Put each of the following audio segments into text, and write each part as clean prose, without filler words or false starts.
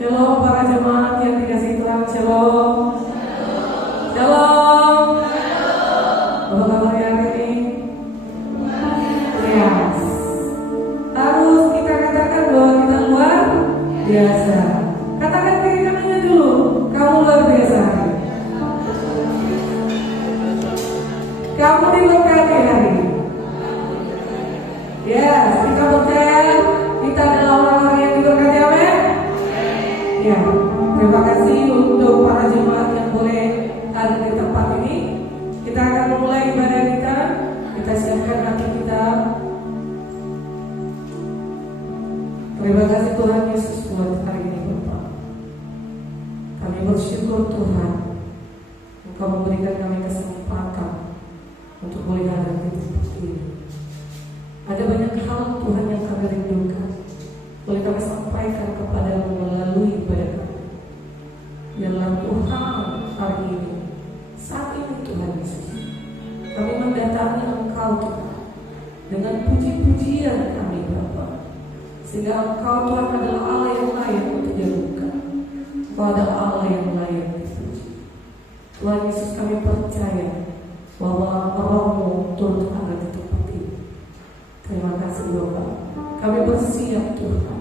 Shalom para jemaat yang dikasihi Tuhan. Shalom. Shalom. Apa kabarnya hari ini? Yes. Harus kita katakan bahwa kita luar biasa. Katakan diri kanannya dulu, kamu luar biasa. Kamu diberkati hari ini. Yes, kita percaya kita adalah orang-orang yang diberkati. Amin. Ya, terima kasih untuk para jemaat yang boleh hadir di tempat ini. Kita akan memulai ibadah kita. Kita siapkan hati kita. Terima kasih Tuhan Yesus buat hari ini Bapak. Kami bersyukur Tuhan, Engkau memberikan kami kesempatan untuk boleh hadir di tempat ini. Ada banyak hal Tuhan yang kami rindukan, boleh kami sampaikan kepada-Mu melalui ibadah kami. Biarlah Tuhan hari ini, saat ini Tuhan Yesus, kami mendatangi Engkau Tuhan dengan puji-pujian kami Bapa, sehingga Engkau Tuhan adalah Allah yang layak untuk dilakukan. Engkau adalah Allah yang layak dipuji. Tuhan Yesus, kami percaya bahwa Roh-Mu turut ada di tempat ini. Terima kasih Bapak. Kami bersiap Tuhan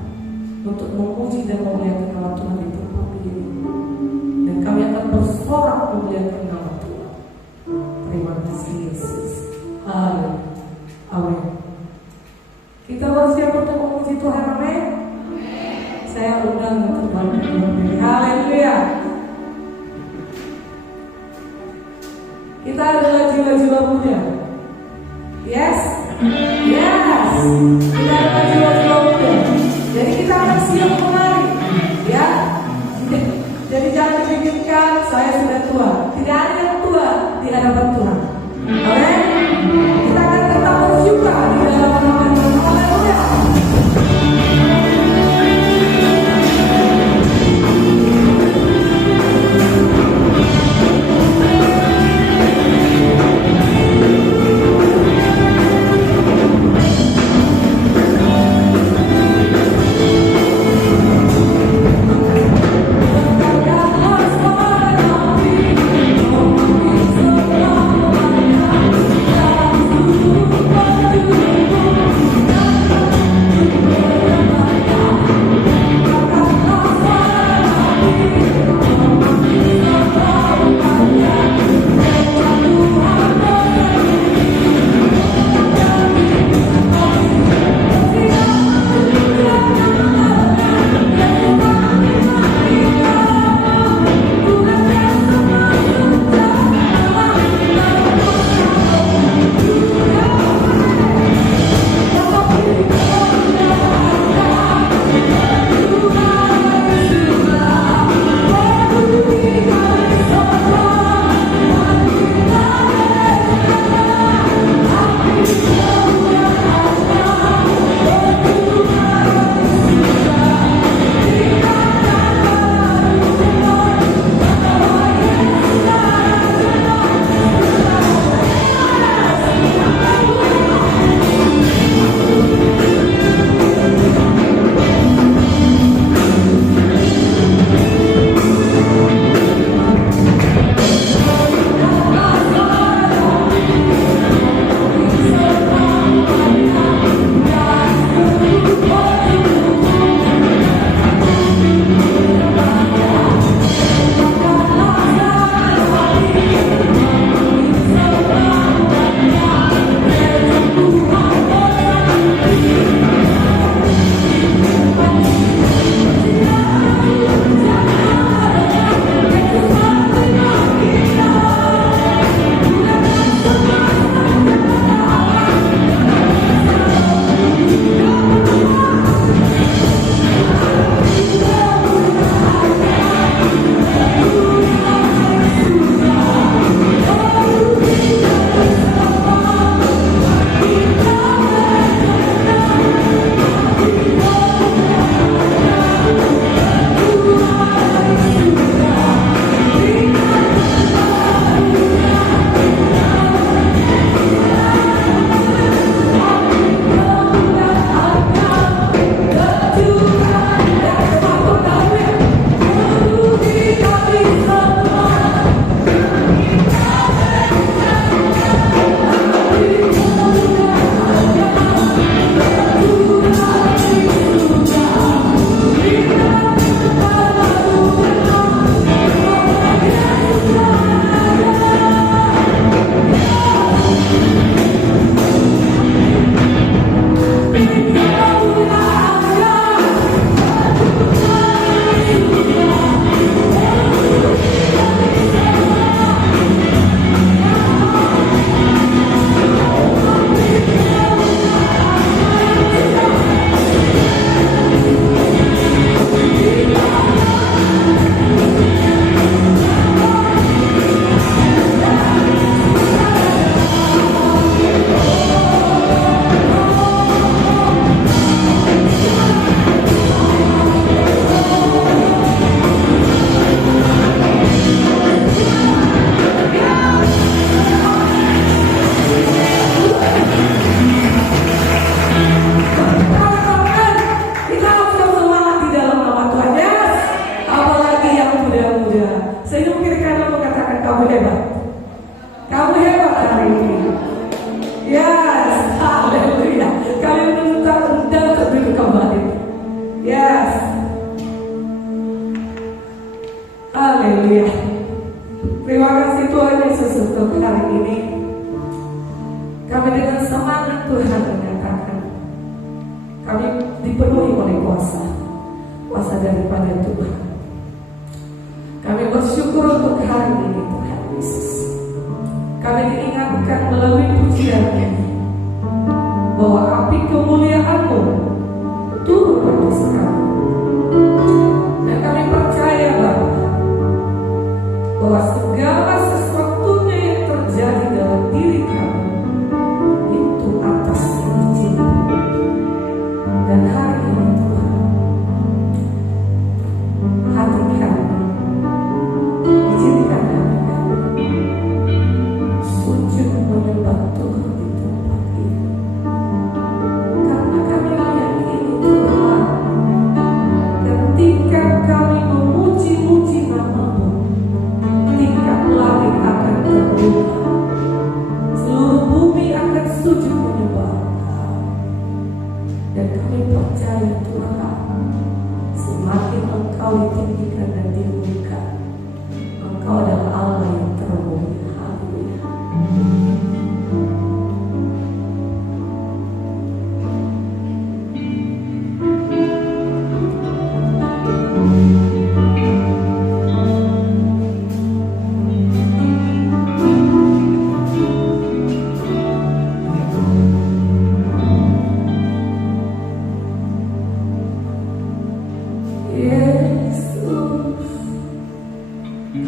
untuk memuji dan memuliakan nama Tuhan di tempat ini. Dan kami akan bersorak memuliakan nama Tuhan. Terima kasih Yesus. Amin. Kita bersiap untuk memuji Tuhan. Amin. Saya undang untuk berdiri. Haleluya. Kita adalah jiwa-jiwa muda. Yes. Yes. Kita adalah jiwa-jiwa muda. Jadi kita akan siap menari. Ya. Jadi jangan dipikirkan saya sudah tua. Tidak ada yang tua di hadapan Tuhan. Amin. Kita akan tetap bersyukur di dalam nama Tuhan. Haleluya. haleluya. Terima kasih Tuhan Yesus untuk hari ini. Kami dengan semangat Tuhan menyatakan kami dipenuhi oleh kuasa daripada Tuhan. Kami bersyukur untuk hari ini Tuhan Yesus. Kami diingatkan melalui pujian ini bahwa api kemuliaan-Mu turun atas kami. Dan kami percaya bahwa segala sesuatunya yang terjadi dalam diri kami itu atas izin-Mu. Dan hari ini Tuhan, hati kami izinkan kami sujud menyembah Tuhan di tempat ini. Karena kami meyakini Tuhan, ketika kami memuji-muji nama-Mu, tingkat langit akan terbuka, seluruh bumi akan sujud menyembah Engkau. Dan kami percaya Tuhan, semakin Engkau ditinggikan dan dimuliakan, Engkau adalah Allah yang termulia. Haleluya. Yesus,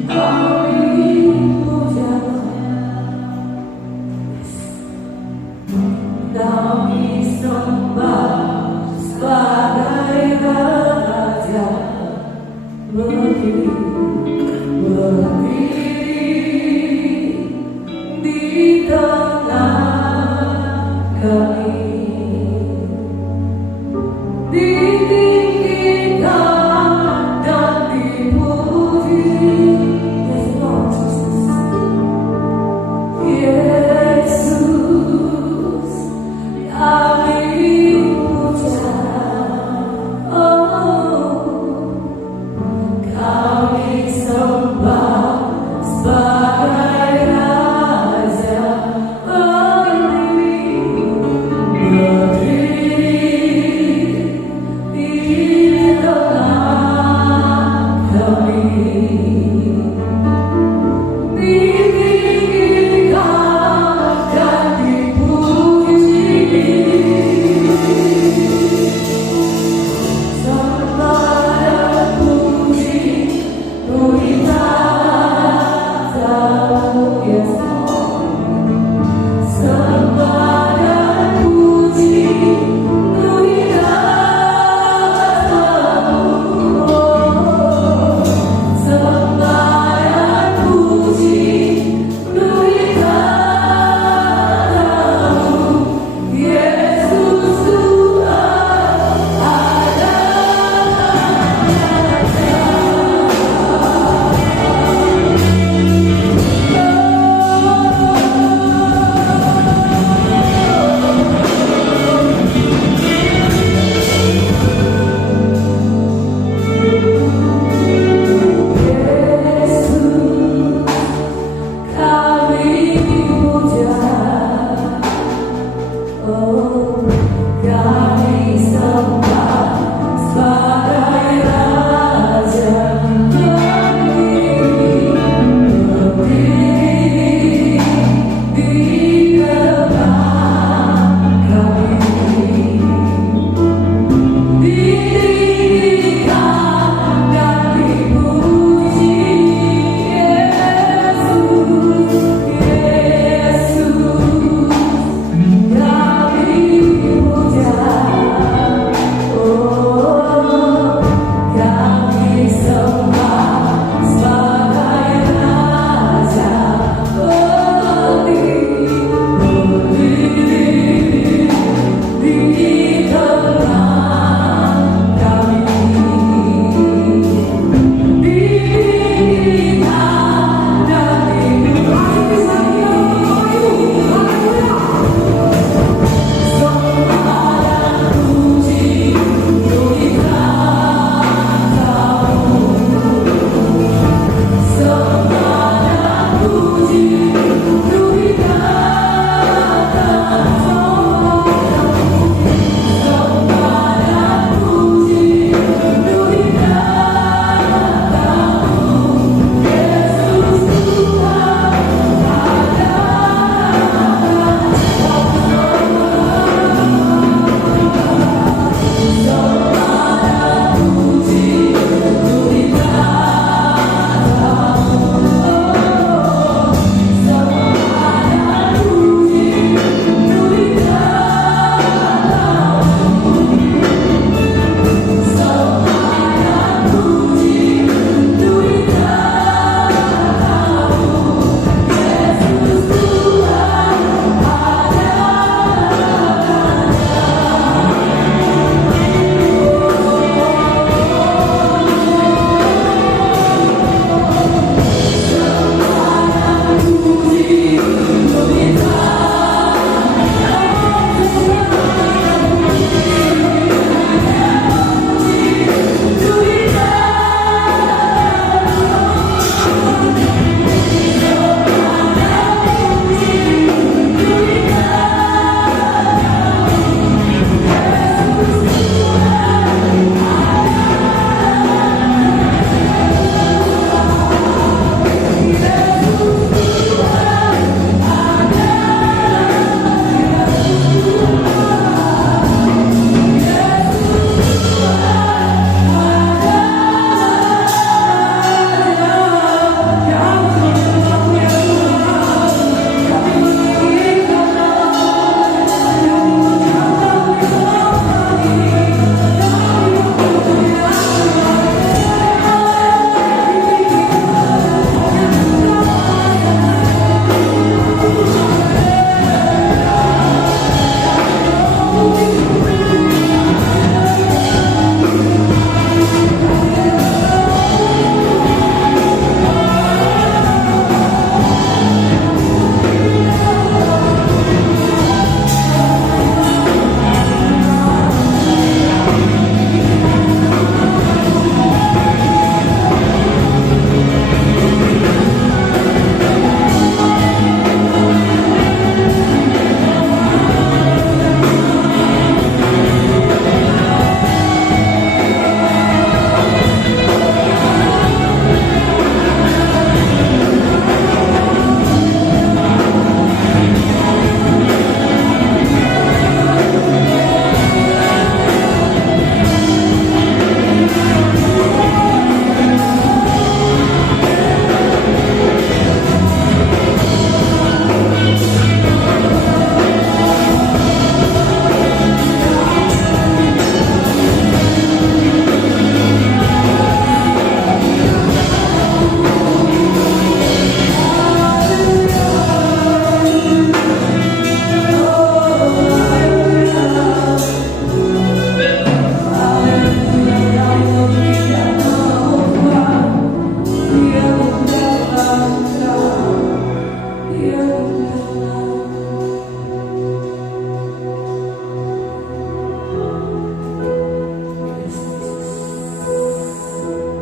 kami puja, kami sembah sebagai Raja, berdiri di tengah kami, ditinggikan dan dipuji. Yes, Lord.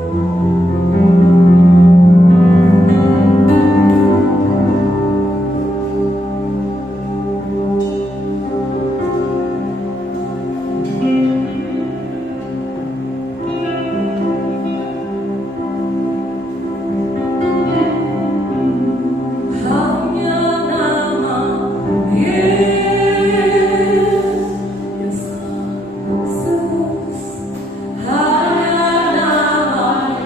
Hanya nama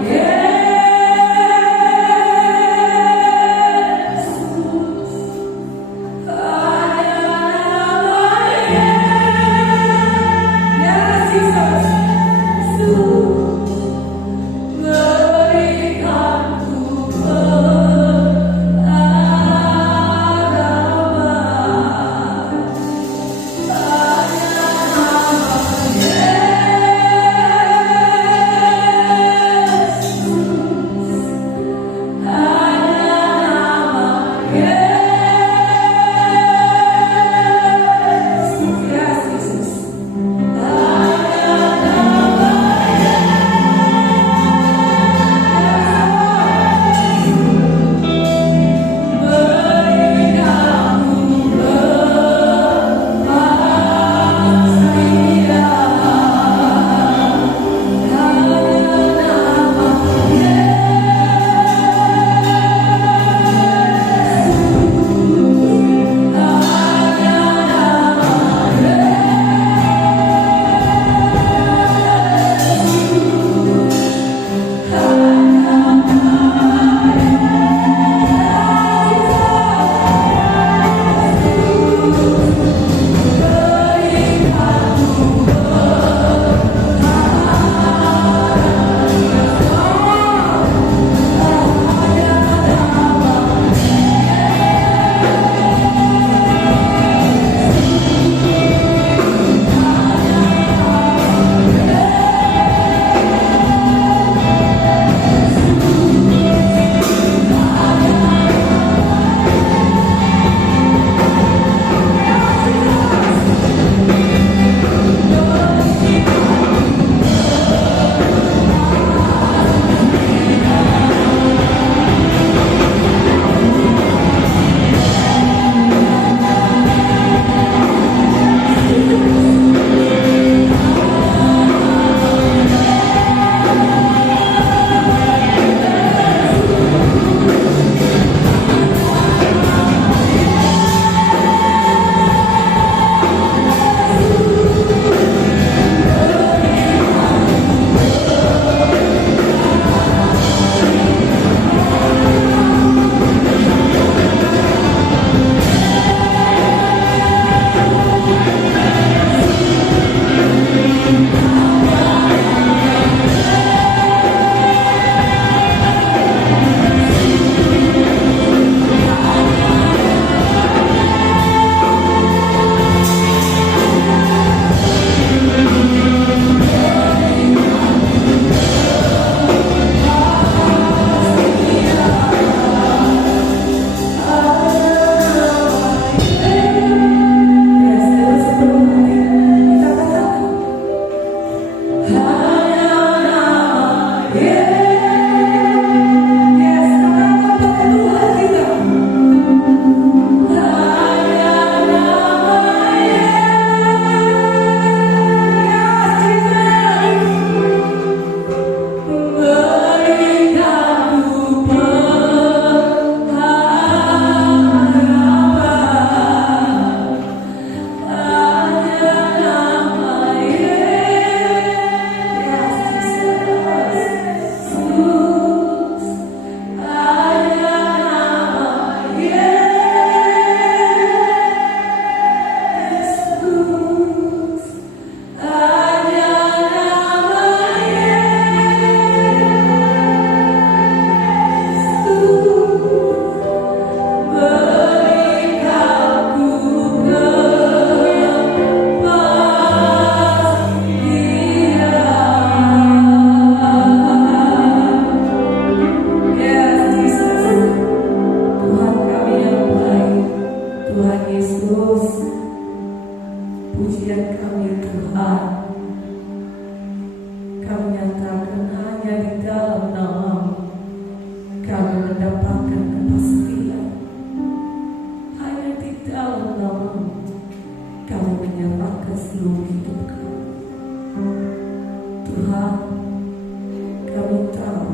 kami tahu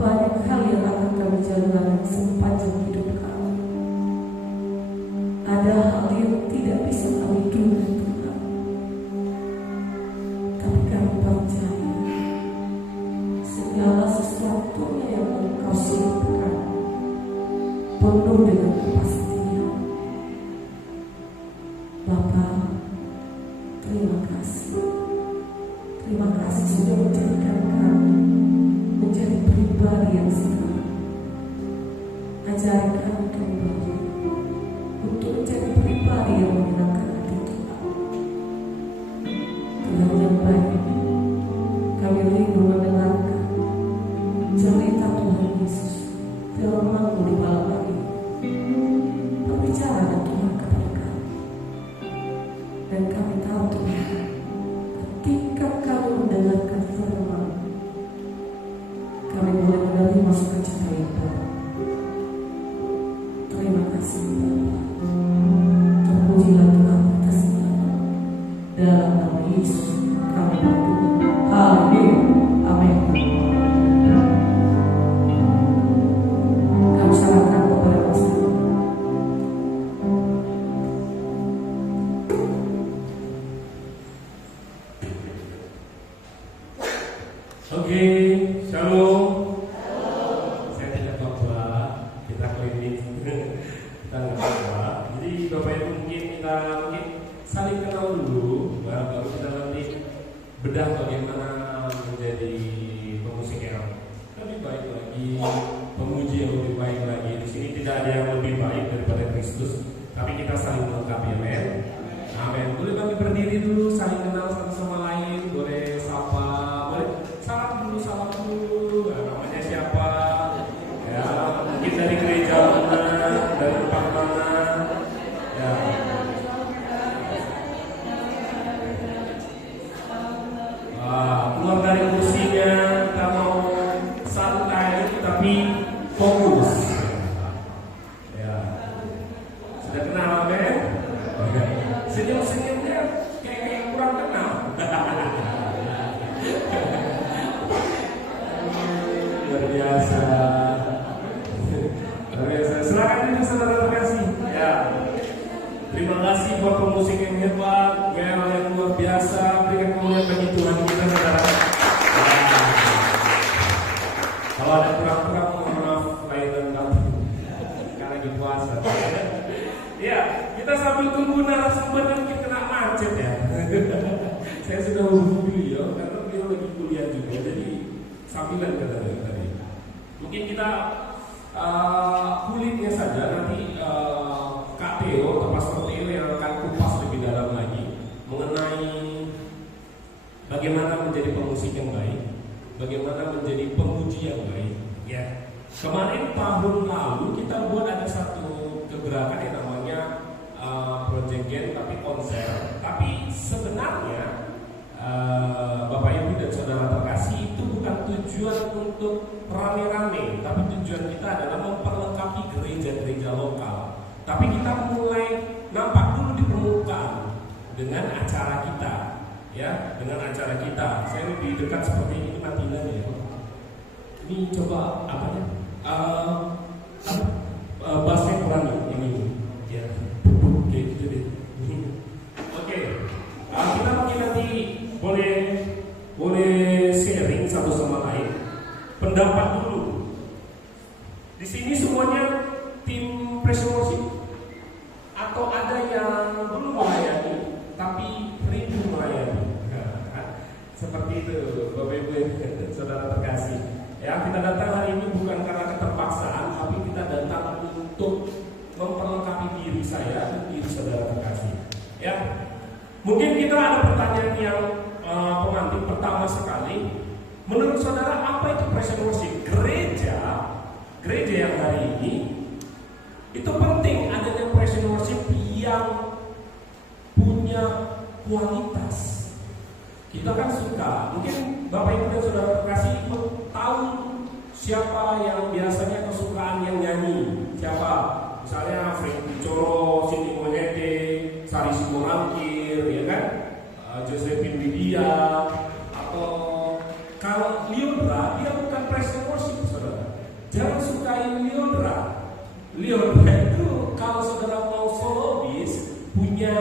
banyak hal yang akan kami jalani sepanjang hidup kami. Ada hal yang tidak bisa kami duga Tuhan, tapi kami percaya segala sesuatunya yang Engkau siapkan penuh dengan kepastian. Bapa, terima kasih. Terima kasih sudah menjadikan kami menjadi pribadi yang sekarang. Ajari kami kembali untuk menjadi pribadi yang menyenangkan hati Tuhan. Tuhan yang baik, kami rindu mendengarkan cerita Tuhan Yesus firman-Mu di malam hari ini. Berbicara Tuhan kepada kami, dan kami tahu Tuhan, ketika kami mendengarkan firman, kami boleh menerima sukacita yang baru. Terima kasih Bapa. Terpujilah Tuhan atas segala. Dalam nama Yesus kami berdoa. Haleluya. Amin. Kami serahkan kepada Tuhan. Oke, shalom. Saya tidak khotbah, kita klinik, kita nggak khotbah. Jadi Bapak Ibu mungkin kita saling kenal dulu, baru kita nanti bedah bagaimana menjadi pemusik yang lebih baik lagi, pemuji yang lebih baik lagi. Di sini tidak ada yang lebih baik daripada Kristus, tapi kita saling melengkapi, amin. Amin. Boleh bagi berdiri dulu, saling kenal satu sama lain, boleh sapa, boleh salam dulu. Nah, namanya siapa? Ya, mungkin dari gereja mana, dari tempat mana? Ya. Keluar dari kursinya, kita mau santai tapi fokus. Ya. Sudah kenal, kan? Senyum-senyumnya kayak kurang kenal. Luar biasa. Silakan dulu saudara terkasih. Ya. Terima kasih buat pemusik yang hebat, yang luar biasa. Berikan kemuliaan bagi Tuhan kita, saudara. Kalau ada kurang-kurang, mohon maaf lahir dan batin. Karena lagi puasa. Ya, kita sambil tunggu narasumber yang mungkin kena macet ya. Saya sudah hubungi beliau karena beliau lagi kuliah juga, jadi sambilan kata tadi. Mungkin kita kulitnya saja nanti Kak Theo atau Pastor Theo yang akan kupas lebih dalam lagi mengenai bagaimana menjadi pemusik yang baik, bagaimana menjadi pemuji yang baik. Ya, kemarin tahun lalu kita buat ada satu kegerakan yang namanya Project Gen, tapi konser. Tapi sebenarnya Bapak Ibu dan Saudara terkasih, itu bukan tujuan untuk rame-rame, tapi tujuan kita adalah memperlengkapi gereja-gereja lokal. Tapi kita mulai nampak dulu di permukaan dengan acara kita, ya, dengan acara kita. Saya lebih dekat seperti ini matinan ya. Ini coba apa ya? Bassnya kurang ini, ya, kayak gitu deh. Oke, kita mungkin nanti boleh sharing satu sama lain, pendapat dulu. Di sini semuanya tim praise worship, atau ada yang belum melayani tapi rindu melayani. Seperti itu, Bapak Ibu dan Saudara terkasih. Ya, kita datang hari ini bukan karena keterpaksaan, tapi kita datang untuk memperlengkapi diri saya dan diri saudara terkasih. Ya, mungkin kita ada pertanyaan yang pengantin pertama sekali. Menurut saudara, apa itu praise and worship? Gereja yang hari ini itu penting adanya praise and worship yang punya kualitas. Kita kan suka, mungkin Bapak Ibu dan Saudara terkasih tahu siapa yang biasanya kesukaan yang nyanyi. Siapa? Misalnya Frankie Coro, Cindy Monete, Sari Simonangkir, ya kan? Josephine Widya, atau kalau Liodra Liondra, dia bukan praise and worship, saudara. Jangan sukai Liondra. Liondra itu kalau saudara mau solois, punya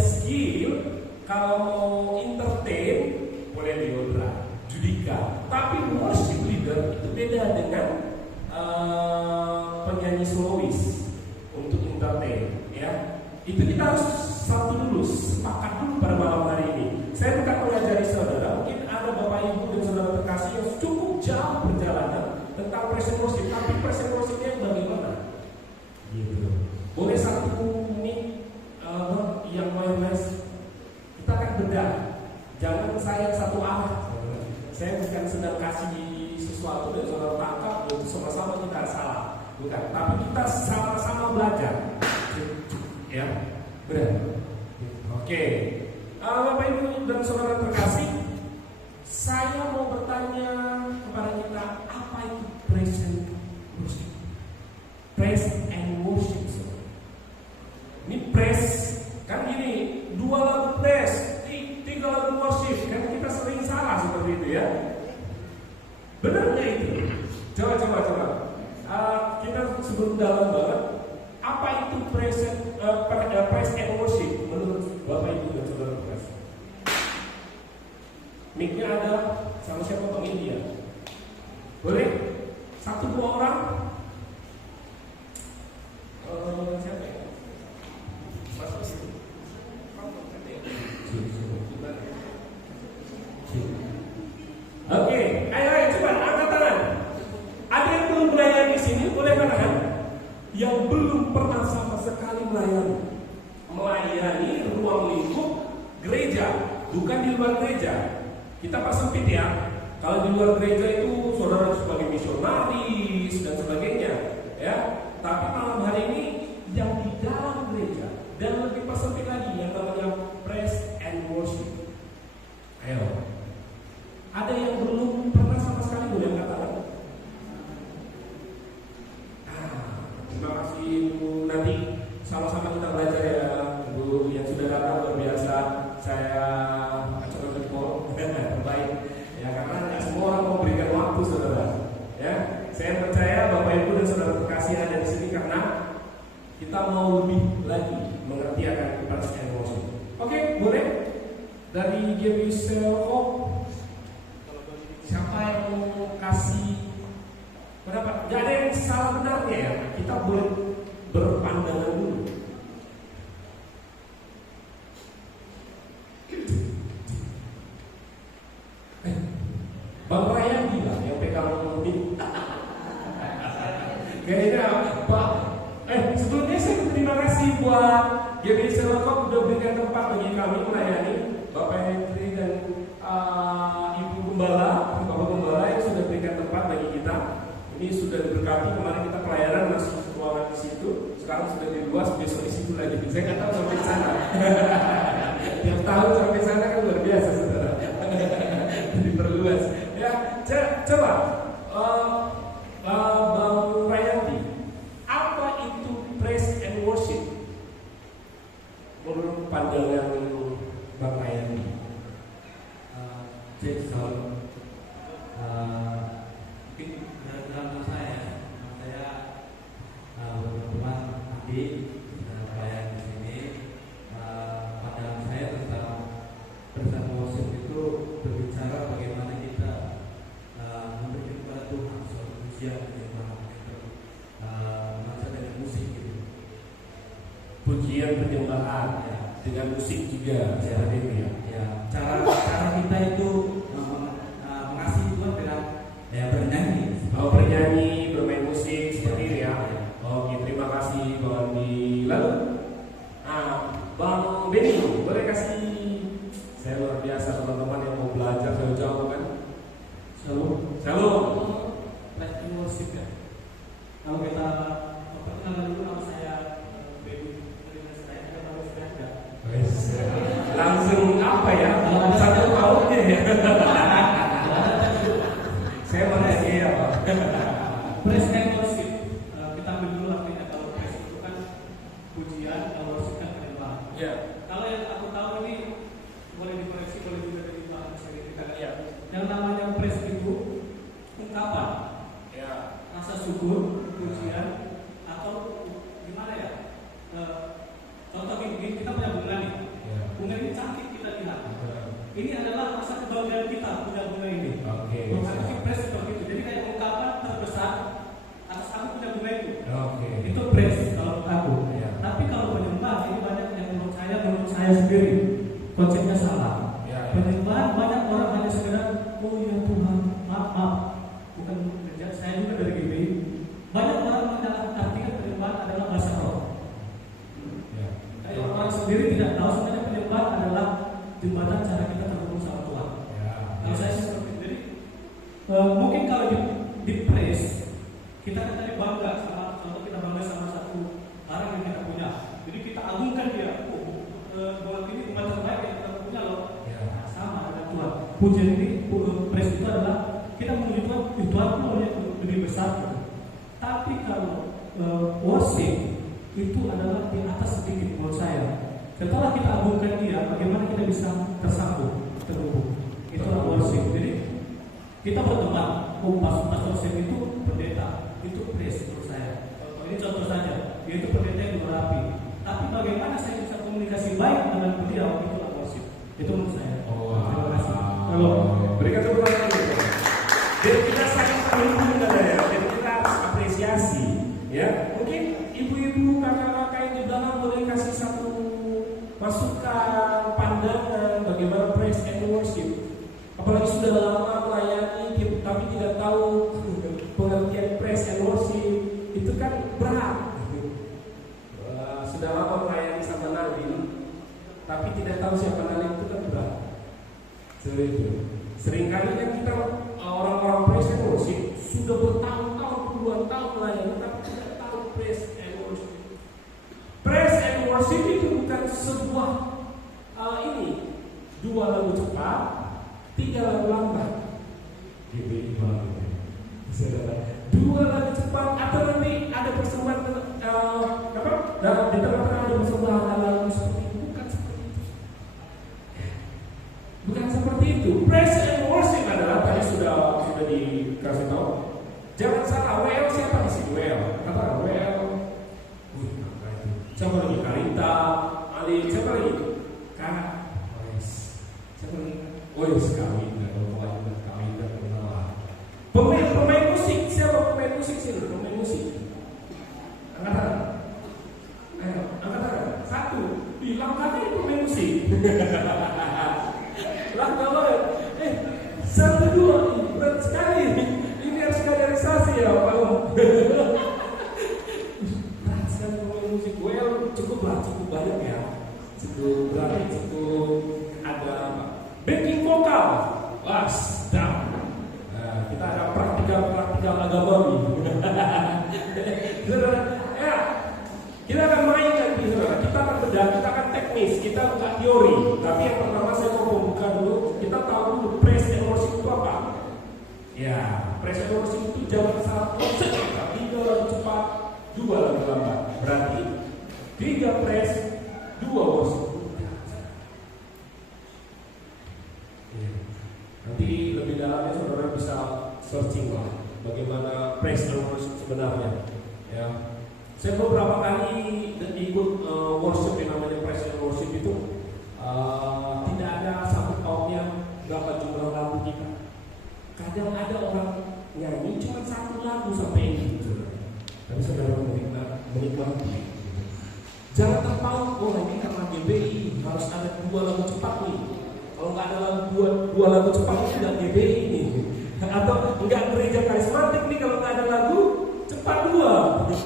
skill, kalau mau entertain, boleh Liondra, Judika. Tapi worship leader itu beda dengan penyanyi solois untuk entertain, ya. Itu kita harus satu dulu, sepakat dulu pada malam hari ini. Saya bukan mengajari saudara, mungkin ada bapak ibu dan saudara terkasih yang cukup jauh perjalanan tentang praise and worship, tapi praise and worshipnya bagaimana? Gitu. Boleh satu menit yang wireless, kita akan bedah. Jangan saya satu arah. Saya bukan sedang kasih sesuatu dan saudara tangkap untuk sama-sama kita salah, bukan. Tapi kita sama-sama belajar. Ya, benar. Oke. Bapak Ibu dan saudara terkasih, saya mau bertanya kepada kita, apa itu praise and worship? Praise and worship. Ini praise, kan gini, 2 lagu praise, 3 lagu worship, kan kita sering salah seperti itu ya. Benar nggak itu? Coba. Kita sebelum dalam banget, apa itu praise and worship menurut Bapak Ibu dan saudara terkasih? Mic-nya ada, sama siapa panggil dia? Boleh? 1-2 orang? Siapa ya? Oke, ayo coba angkat tangan. Ada yang belum melayani di sini, boleh tangan? Yang belum pernah sama sekali melayani ruang lingkup gereja, bukan di luar gereja. Kita sempit ya. Kalau di luar gereja itu saudara sebagai misionaris dan sebagainya, ya. Tapi malam hari ini yang di dalam gereja dan lebih sempit lagi yang namanya praise and worship. Ayo. Ada yang belum pernah sama sekali boleh angkat tangan? Terima kasih Bu. Nanti sama-sama kita belajar ya Bu. Yang sudah datang luar biasa. Saya coba jempol terbaik ya, karena tidak semua orang mau berikan waktu saudara. Ya, saya percaya Bapak Ibu dan saudara terkasih ada di sini karena kita mau lebih lagi mengerti akan praise and worship. Oke, boleh dari GBI Selkop. Siapa yang mau kasih pendapat? Gak ada yang salah benarnya ya. Kita boleh berpandangan dulu. Bang Ryan gila yang pegang ini. Kayaknya Pak. Sebelumnya saya terima kasih buat GBI Selkop sudah berikan tempat bagi kami melayani Bapak Hendri dan Ibu Gembala, Bapak Gembala yang sudah berikan tempat bagi kita. Ini sudah diberkati. Kemarin kita pelayanan masih ruangan di situ. Sekarang sudah diluas, besok di situ lagi. Saya nggak tahu sampai sana. Tiap tahun sampai sana kan luar biasa, saudara. Diperluas. Ya, coba, Bang Rayanti, apa itu praise and worship menurut pandangan Bang Rayanti? Cek soal mungkin dalam saya teman-teman adik pelayan di sini, pandangan saya tentang praise and worship itu berbicara bagaimana kita memberikan kepada Tuhan suatu pujian penyembahan itu masa dengan musik gitu. Pujian penyembahan ya, dengan musik juga seperti itu ya. Ya, cara kita itu mengasihi Tuhan dengan bernyanyi. Oh, bernyanyi, bermain musik seperti itu ya. Oke, terima kasih Bang Andi. Lalu, Bang Benny, boleh kasih? Saya luar biasa teman-teman yang mau belajar jauh-jauh kan. Shalom. Praise and worship ya. Kalau kita perkenalan dulu, nama saya Benny. Langsung apa ya? Satu tahunnya ya. Saya mau nanya ya Pak. Praise and worship, kita ambil dulu artinya. Kalau praise itu kan pujian, kalau worship kan penyembahan. Ya. Kalau yang aku tahu ini boleh dikoreksi, boleh juga dari Pak Sekretari. Ya. Yang namanya praise itu bukan kerja, saya juga dari GBI. Banyak orang mengartikan penyembahan adalah bahasa roh. Ya. Kayak orang sendiri tidak tahu sebenarnya penyembahan adalah jembatan cara kita terhubung sama Tuhan. Ya. Kalau saya seperti itu, jadi mungkin kalau di praise kita kan tadi bangga sama, contoh kita bangga sama satu barang yang kita punya. Jadi kita agungkan dia. Buat ini umat terbaik yang kita punya loh. Ya. Sama dengan Tuhan. Pujian ini, praise itu adalah kita memuji Tuhan, Tuhan itu lebih besar. Gitu. Tapi kalau worship itu adalah di atas sedikit menurut saya. Setelah kita agungkan dia, bagaimana kita bisa tersambung, terhubung. Itulah worship. Jadi kita berteman, pastor worship itu pendeta, itu praise menurut saya. Ini contoh saja, yaitu pendeta yang berapi. Tapi bagaimana saya bisa komunikasi baik dengan beliau, itulah worship. Itu menurut saya. Terima kasih. Halo. Berikan tepuk tangan dulu. Jadi kita saling terhubung ya. Jadi kita harus apresiasi, ya. Mungkin ibu-ibu, kakak-kakak yang di belakang boleh kasih satu masukan, pandangan bagaimana praise and worship. Apalagi sudah lama melayani, tapi tidak tahu pengertian praise and worship, itu kan berat. Sudah lama melayani sama Nabi, tapi tidak tahu siapa Nabi, itu kan berat. Seperti itu. Seringkali kan kita orang-orang praise and worship sudah bertahun-tahun, puluhan tahun melayani, tapi tidak tahu praise and worship. Praise and worship itu bukan sebuah ini 2 lagu cepat, 3 lagu lambat. Gitu gimana? 2 lagu cepat atau nanti ada persembahan apa? Dan di tengah-tengah ada persembahan lagu seperti itu, bukan seperti itu. Bukan seperti itu. Praise and worship adalah tadi sudah dikasih tahu. Jangan salah, WL siapa di sini? WL. Kata WL. Siapa lagi? Karita, Ali, siapa lagi? Kak. Siapa lagi? Karita. Karita kenal. Pemain musik, siapa pemain musik sini? Pemain musik. Angkat tangan. Ayo, angkat tangan. 1. Bilang katanya pemain musik. Lah kalau 1, 2, berat sekali. Ini harus kaderisasi ya, Pak. Berat sekali pemain musik. Well, cukup banyak ya. Cukup berarti cukup ada backing vokal. Wah, sedap. Kita ada praktikal agama nih. Ya, kita akan main nanti, saudara. Kita akan bedah, kita akan teknis, kita bukan teori. Tapi yang pertama saya mau membuka dulu. Kita tahu dulu praise and worship itu apa. Ya, praise and worship itu jangan salah konsep. 3 lagu cepat, 2 lagu lambat. Berarti 3 praise, 2 worship. Nanti lebih dalamnya saudara bisa searching lah bagaimana praise and worship sebenarnya. Ya, saya beberapa kali ikut worship yang namanya praise and worship itu tidak ada sangkut pautnya berapa jumlah lagu kita. Kadang ada orang nyanyi cuma 1 lagu sampai ini, tapi saudara menikmati. Jangan terpaut, ini karena GBI harus ada 2 lagu cepat nih. Kalau nggak ada lagu 2 lagu cepat itu nggak GBI ini. Atau nggak gereja karismatik nih kalau nggak ada lagu cepat 2.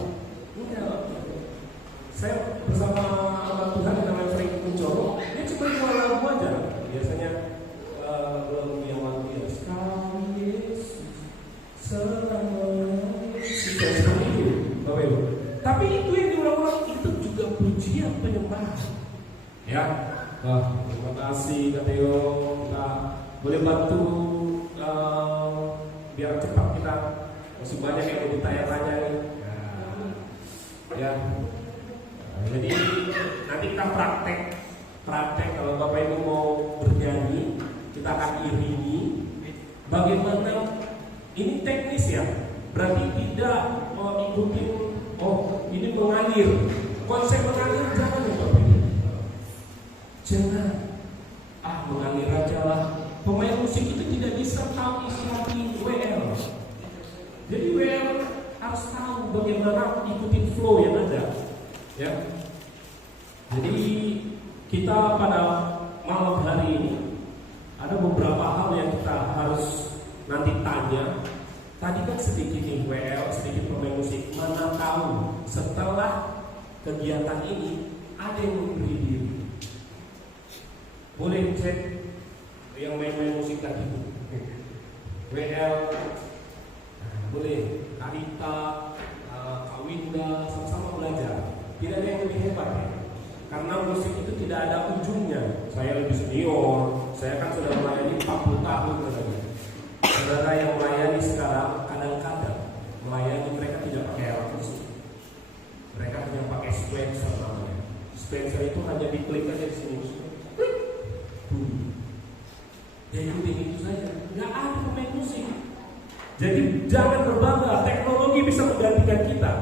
Saya bersama anak Tuhan yang namanya Frank Kuncoro, dia cuma 2 lagu aja. Biasanya lagu yang lagu sekali Yesus selamanya seperti itu, Bapak Ibu. Tapi itu yang diulang-ulang itu juga pujian penyembahan. Ya, terima kasih Kak Teo. Kita boleh bantu biar cepat kita, masih banyak yang mau ditanya-tanya nih. Ya. Jadi nanti kita praktek kalau Bapak Ibu mau bernyanyi, kita akan iringi. Bagaimana ini teknis ya, berarti tidak ikutin ini mengalir. Konsep mengalir jangan ya Bapak Ibu. Jangan mengalir aja lah. Pemain musik itu tidak bisa tahu isi hati WL. Jadi WL harus tahu bagaimana ikutin flow yang ada. Ya. Jadi kita pada malam hari ini ada beberapa hal yang kita harus nanti tanya Tadi kan sedikit nih WL, sedikit pemain musik. Mana tahu setelah kegiatan ini ada yang memberi diri. Boleh cek yang main-main musik tadi. WL, boleh. Karita, Kak Winda, sama-sama belajar. Tidak ada yang lebih hebat ya. Karena musik itu tidak ada ujungnya. Saya lebih senior, saya kan sudah melayani 40 tahun katanya. Saudara yang melayani sekarang kadang-kadang melayani mereka tidak pakai alat musik. Mereka hanya pakai sequencer namanya. Sequencer itu hanya diklik aja di sini. Klik. Jadi itu saja. Nggak ada pemain musik. Jadi jangan berbangga, teknologi bisa menggantikan kita.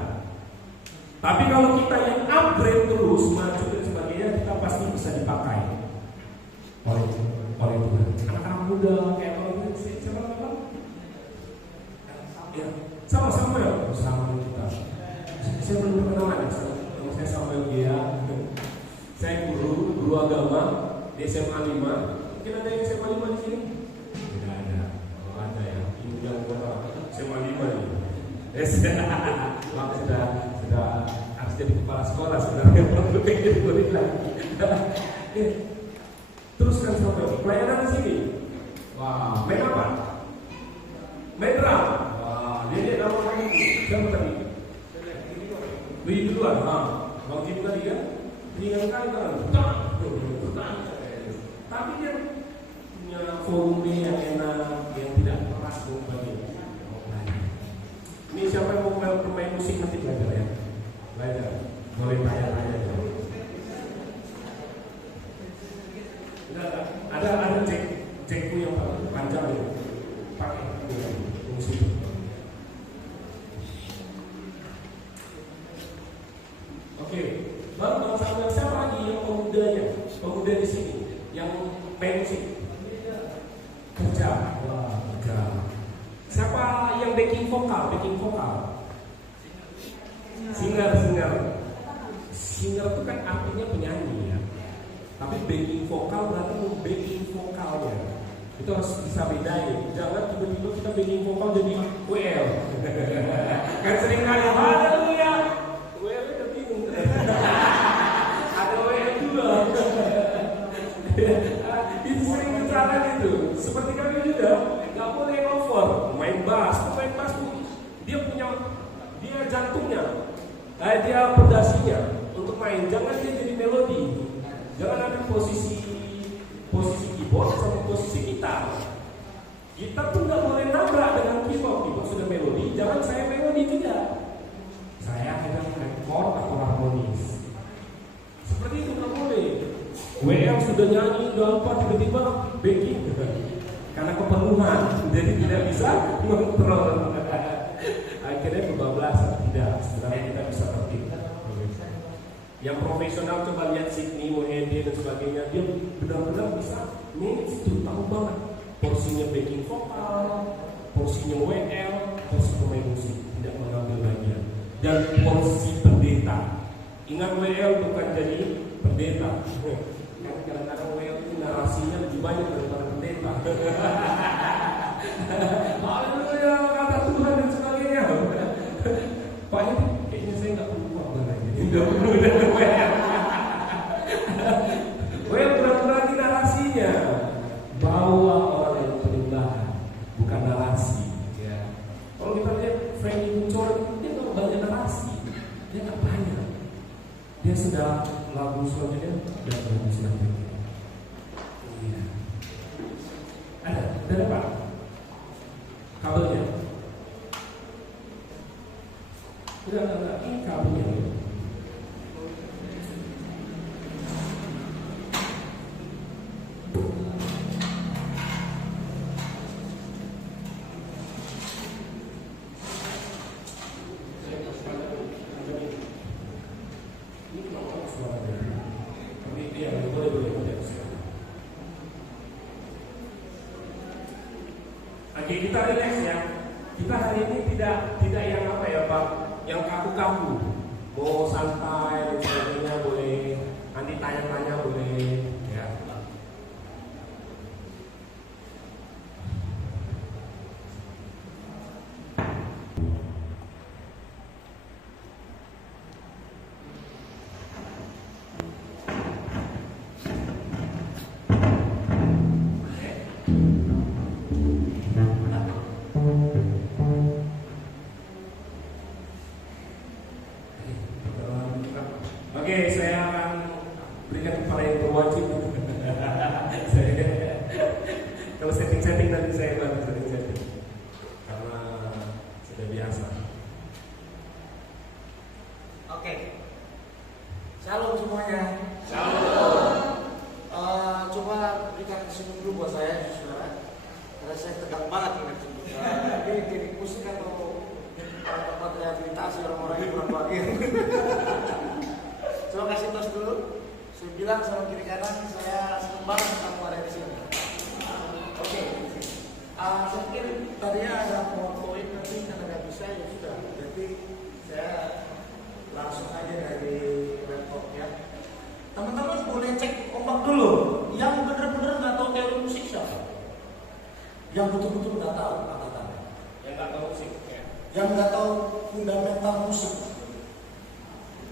Tapi kalau kita yang upgrade terus, maju dan sebagainya, kita pasti bisa dipakai oleh Tuhan. Anak-anak muda kayak kalau siapa namanya? Ya, sama kita. Saya belum perkenalan ya, nama saya Samuel Gia. Saya guru agama di SMA 5. Mungkin ada yang SMA 5 di sini? Tidak ada. Oh, ada ya. Ini yang buat SMA 5 nih. Sudah harus jadi kepala sekolah sebenarnya. Perlu jadi murid lagi. Teruskan sampai pelayanan di sini. Wah, main apa? Main drum. Wah, dia nama lagi. Siapa tadi? Beli duluan. Bang Jim tadi kan? Ringan kali kan? Tapi dia punya volume yang enak, yang tidak keras bagi. Ini siapa yang mau bermain musik nanti belajar ya? Belajar. Boleh tanya-tanya ya. Ada cekku yang panjang ya. Pakai musik. Oke. Baru Bang Samuel, siapa lagi yang pemudanya? Pemuda di sini yang main musik. Kerja. Wah, kerja. Siapa yang backing vokal? Singer itu kan artinya penyanyi ya. Tapi backing vokal berarti backing vokalnya. Itu harus bisa bedain. Jangan tiba-tiba kita backing vokal jadi WL. Kan sering kali haleluya. WL itu bingung. Ada WL juga. Itu sering kesalahan itu. Seperti kami juga nggak boleh over. Main bass tuh dia jantungnya, dia perdasinya untuk main. Jangan dia jadi melodi. Jangan ambil posisi keyboard sama posisi gitar. Gitar tuh nggak boleh nabrak dengan keyboard. Keyboard sudah melodi, jangan saya melodi tidak. Saya hanya chord atau harmonis. Seperti itu nggak boleh. WM sudah nyanyi, udah apa tiba-tiba backing. Karena kepenuhan, jadi tidak bisa mengontrol. Akhirnya kebablasan. Tidak, sebenarnya kita bisa tertib. Yang profesional coba lihat Sydney, Mohede dan sebagainya, dia benar-benar bisa manage itu, tahu banget porsinya backing vokal, porsinya WL, porsi pemain musik, tidak mengambil bagian, dan porsi pendeta. Ingat WL bukan jadi pendeta. Kadang-kadang WL itu narasinya lebih banyak daripada pendeta. Haleluya, kata Tuhan dan sebagainya. Pak ini kayaknya saya nggak perlu uang lagi. Tidak perlu dengan WL. WL berat-berat di narasinya. Bawa orang yang penyembahan, bukan narasi. Ya. Kalau kita lihat Frankie Muncul, dia nggak banyak narasi. Dia nggak banyak. Dia sudah lagu selanjutnya dan lagu selanjutnya. Iya. Ada apa? Kabelnya. Enggak, ini kabelnya. Oke, kita relax ya. Kita hari ini tidak yang apa ya Pak, yang kaku-kaku. Mau santai, sebagainya boleh. Nanti tanya-tanya boleh. Ya. Oke, saya akan berikan kepada yang berwajib. Kalau setting-setting nanti saya bantu setting-setting karena sudah biasa. Oke. Shalom semuanya. Coba berikan senyum dulu buat saya, saudara. Karena saya tegang banget ini. Ini klinik musik atau tempat rehabilitasi orang-orang yang kurang bahagia. Coba kasih tos dulu. Saya bilang sama kiri kanan, saya senang banget kamu ada di sini. Oke. Saya pikir tadinya ada poin tapi karena nggak bisa ya sudah. Jadi saya langsung aja dari laptop ya. Teman-teman boleh cek ombak dulu. Yang benar-benar nggak tahu teori musik siapa? Yang betul-betul nggak tahu kata-kata. Yang nggak tahu musik. Ya. Yang nggak tahu fundamental musik.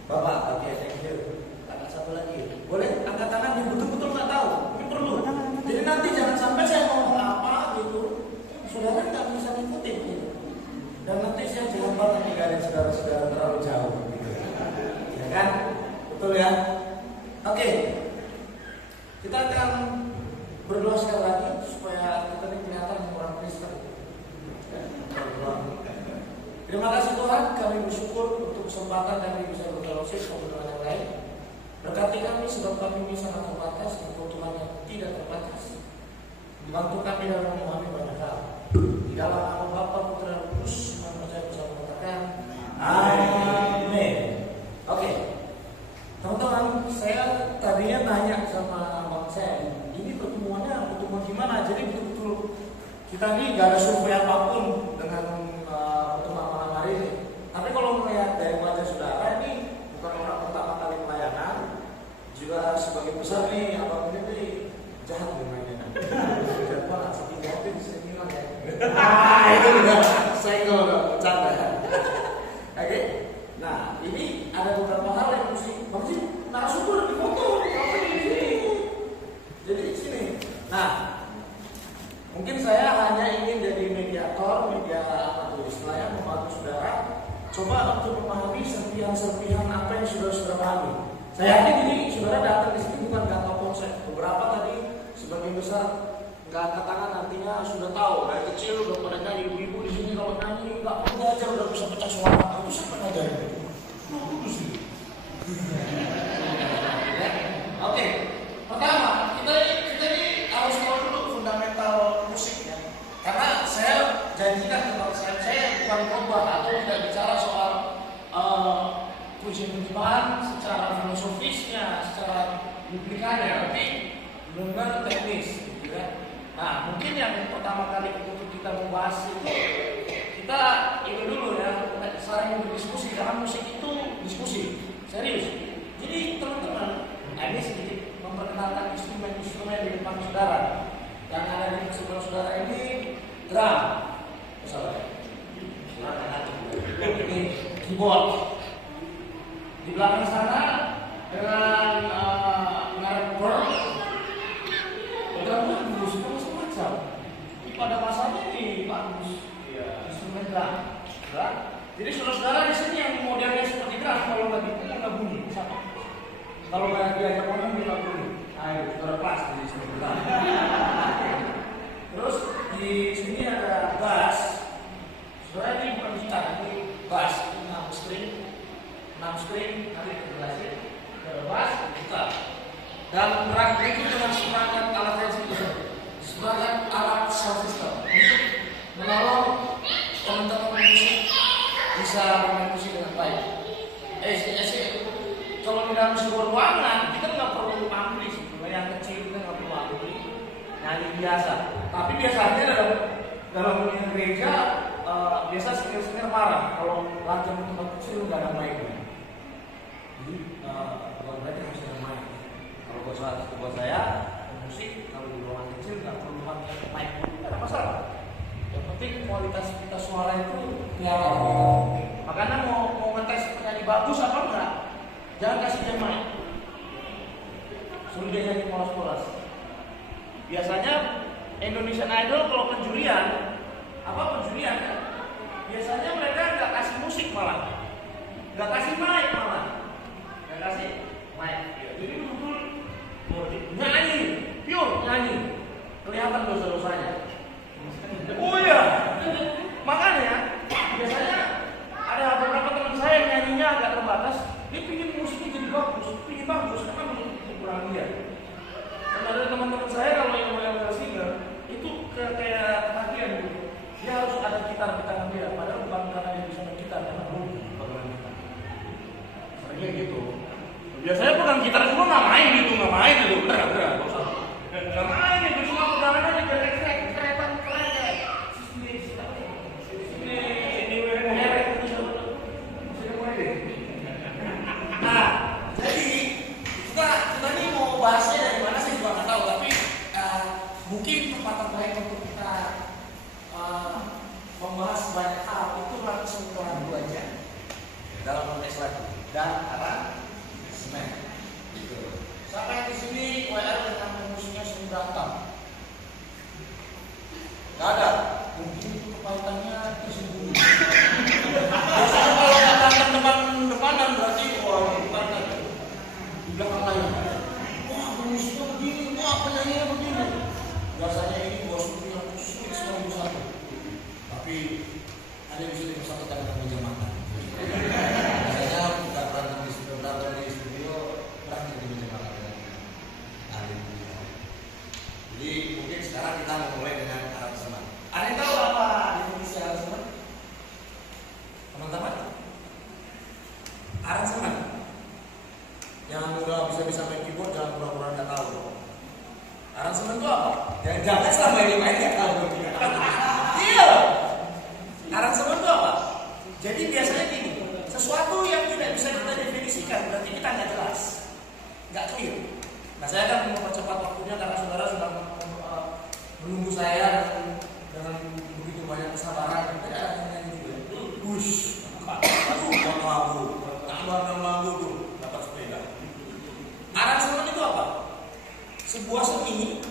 Bapak, oke, thank you. Tangan satu lagi. Boleh angkat tangan yang betul-betul nggak tahu. Ini perlu. Jadi nanti jangan sampai saya ngomong apa gitu, saudara nggak bisa ngikutin gitu. Dan nanti saya jangan banget ninggalin saudara-saudara terlalu jauh gitu. Ya kan? Betul ya? Oke. Kita akan berdoa sekali lagi supaya kita ini kelihatan orang Kristen. Terima kasih Tuhan, kami bersyukur untuk kesempatan kami bisa berfellowship sama dengan yang lain. Berkati kami sebab kami ini sangat terbatas dan Tuhan yang tidak terbatas. Bantu kami dalam memahami banyak hal. Di dalam nama Bapa, Putra dan Kudus, kami percaya bisa mengatakan Amin. Oke. Teman-teman, saya tadinya tanya sama Bang Sen, ini pertemuan gimana? Jadi betul-betul kita ini nggak ada survei apapun dengan pertemuan malam hari ini. Tapi kalau melihat dari wajah saudara ini bukan orang pertama kali pelayanan, juga sebagian besar nih abang ini jahat mainnya. Jahat banget, saking jahatnya bisa bilang ya. Itu udah saya nggak bercanda. Oke. Nah, ini ada beberapa hal yang mesti narasumber di foto, apa ini? Jadi di sini. Nah, mungkin saya hanya ingin jadi mediator, istilahnya membantu saudara. Coba untuk memahami serpihan-serpihan apa yang saudara pahami. Saya yakin ini saudara datang di sini bukan nggak tahu konsep. Beberapa tadi sebagian besar nggak angkat tangan artinya sudah tahu dari kecil udah pada nyanyi, ibu-ibu di sini kalau nyanyi nggak perlu belajar udah bisa pecah suara. Kamu siapa ngajarin? Oke, pertama kita ini harus tahu dulu fundamental musik ya. Karena saya janjikan kalau saya bukan khotbah atau tidak bicara soal pujian-pujian secara filosofisnya, secara biblikalnya, tapi benar teknis, gitu kan. Nah, mungkin yang pertama kali untuk kita membahas itu kita itu dulu ya, kita sering berdiskusi karena musik itu diskusi, serius. Jadi teman-teman, ini sedikit memperkenalkan instrumen-instrumen di depan saudara. Yang ada di sebelah saudara ini drum, misalnya. Ini keyboard. Di belakang sana dengan merek Pearl, drum bagus, macam-macam. Pada masanya ini bagus, instrumen drum. Jadi saudara-saudara di sini yang modelnya seperti drum, kalau nggak gitu nggak bunyi, sama. Kalau nggak diajak ngomong dia nggak bunyi. Ayo, saudara pas di sini drum. Terus di sini ada bass. Saudara ini bukan gitar, ini bass, ini 6 string, nanti dijelasin. Ada bass, gitar. Dan rak itu dengan semangat alat yang sedikit, sebagai alat sound system untuk menolong teman-teman musik bisa bermain musik dengan baik. Kalau di dalam sebuah ruangan kita nggak perlu ampli, yang kecil kita nggak perlu ampli, nyanyi biasa. Tapi biasanya dalam dunia gereja biasa senior marah kalau latihan tempat kecil nggak ada mic. Jadi kalau mereka harus ada mic. Kalau buat saya musik kalau di ruangan kecil nggak perlu pakai mic, nggak ada masalah. Yang penting kualitas kita suara itu biar. Makanya mau ngetes penyanyi bagus apa enggak, jangan kasih dia mic. Suruh dia nyanyi polos-polos. Biasanya Indonesian Idol kalau penjurian ya? Biasanya mereka nggak kasih musik malah, nggak kasih mic malah, nggak kasih. dimaafkan dosa-dosanya. Oh iya, makanya biasanya ada beberapa teman saya yang nyanyinya agak terbatas. Dia pingin musiknya jadi bagus, karena musik kurang dia. Dan ada teman-teman saya kalau yang mau singer itu kayak ketagihan gitu. Dia harus ada gitar di tangan dia, padahal bukan karena dia bisa main gitar, karena hobi pegang gitar. Seringnya gitu. Biasanya pegang gitar cuma nggak main gitu, bener. Nggak main itu cuma pegangan aja kerek keretan. Nah, jadi kita ini mau bahasnya dari mana saya juga nggak tahu, tapi mungkin kesempatan baik untuk kita membahas banyak hal itu langsung ke lagu aja dalam konteks lagu dan aransemen. Gitu. Sampai di sini WR dengan musiknya sudah datang. Gak ada, mungkin itu kepahitannya tersembunyi. Biasanya kalau datang depan berarti wah bukan di belakang layar. Wah musiknya begini, wah penyanyinya begini. Biasanya ini bos yang sulit sekali satu. Tapi ada yang bisa dipersatukan dengan meja makan. Biasanya bukan berantem di studio, berantem di meja makan dengan ahli. Jadi mungkin sekarang kita mau mulai dengan aransemen. Ada yang tahu apa definisi aransemen? Teman-teman? Aransemen. Yang udah bisa main keyboard jangan pura-pura nggak tahu. Aransemen itu apa? Jangan selama ini main nggak tahu. Iya. Aransemen itu apa? Jadi biasanya gini, sesuatu yang tidak bisa kita definisikan berarti kita nggak jelas, nggak clear. Nah saya akan mempercepat waktunya karena saudara sudah menunggu saya dengan begitu banyak kesabaran. Tidak ada yang nyanyi juga. Push, lagu tuh dapat sepeda. Aransemen itu apa? Sebuah seni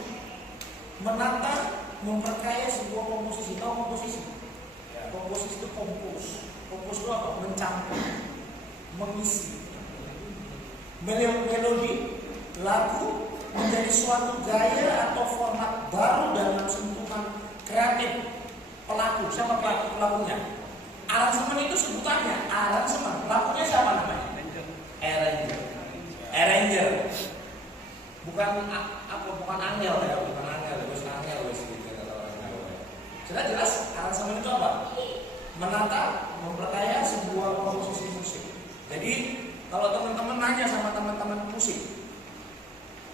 menata, memperkaya sebuah komposisi. Tahu komposisi? Ya, komposisi itu kompos. Kompos itu apa? Mencampur, mengisi melodi lagu menjadi suatu gaya atau format baru dalam sentuhan kreatif pelaku. Siapa pelakunya? Aransemen itu sebutannya aransemen. Pelakunya siapa namanya? Arranger. Bukan angel ya, bukan angel gitu ya. Jelas aransemen itu apa? Menata, memperkaya sebuah komposisi musik. Jadi kalau teman-teman nanya sama teman-teman musik,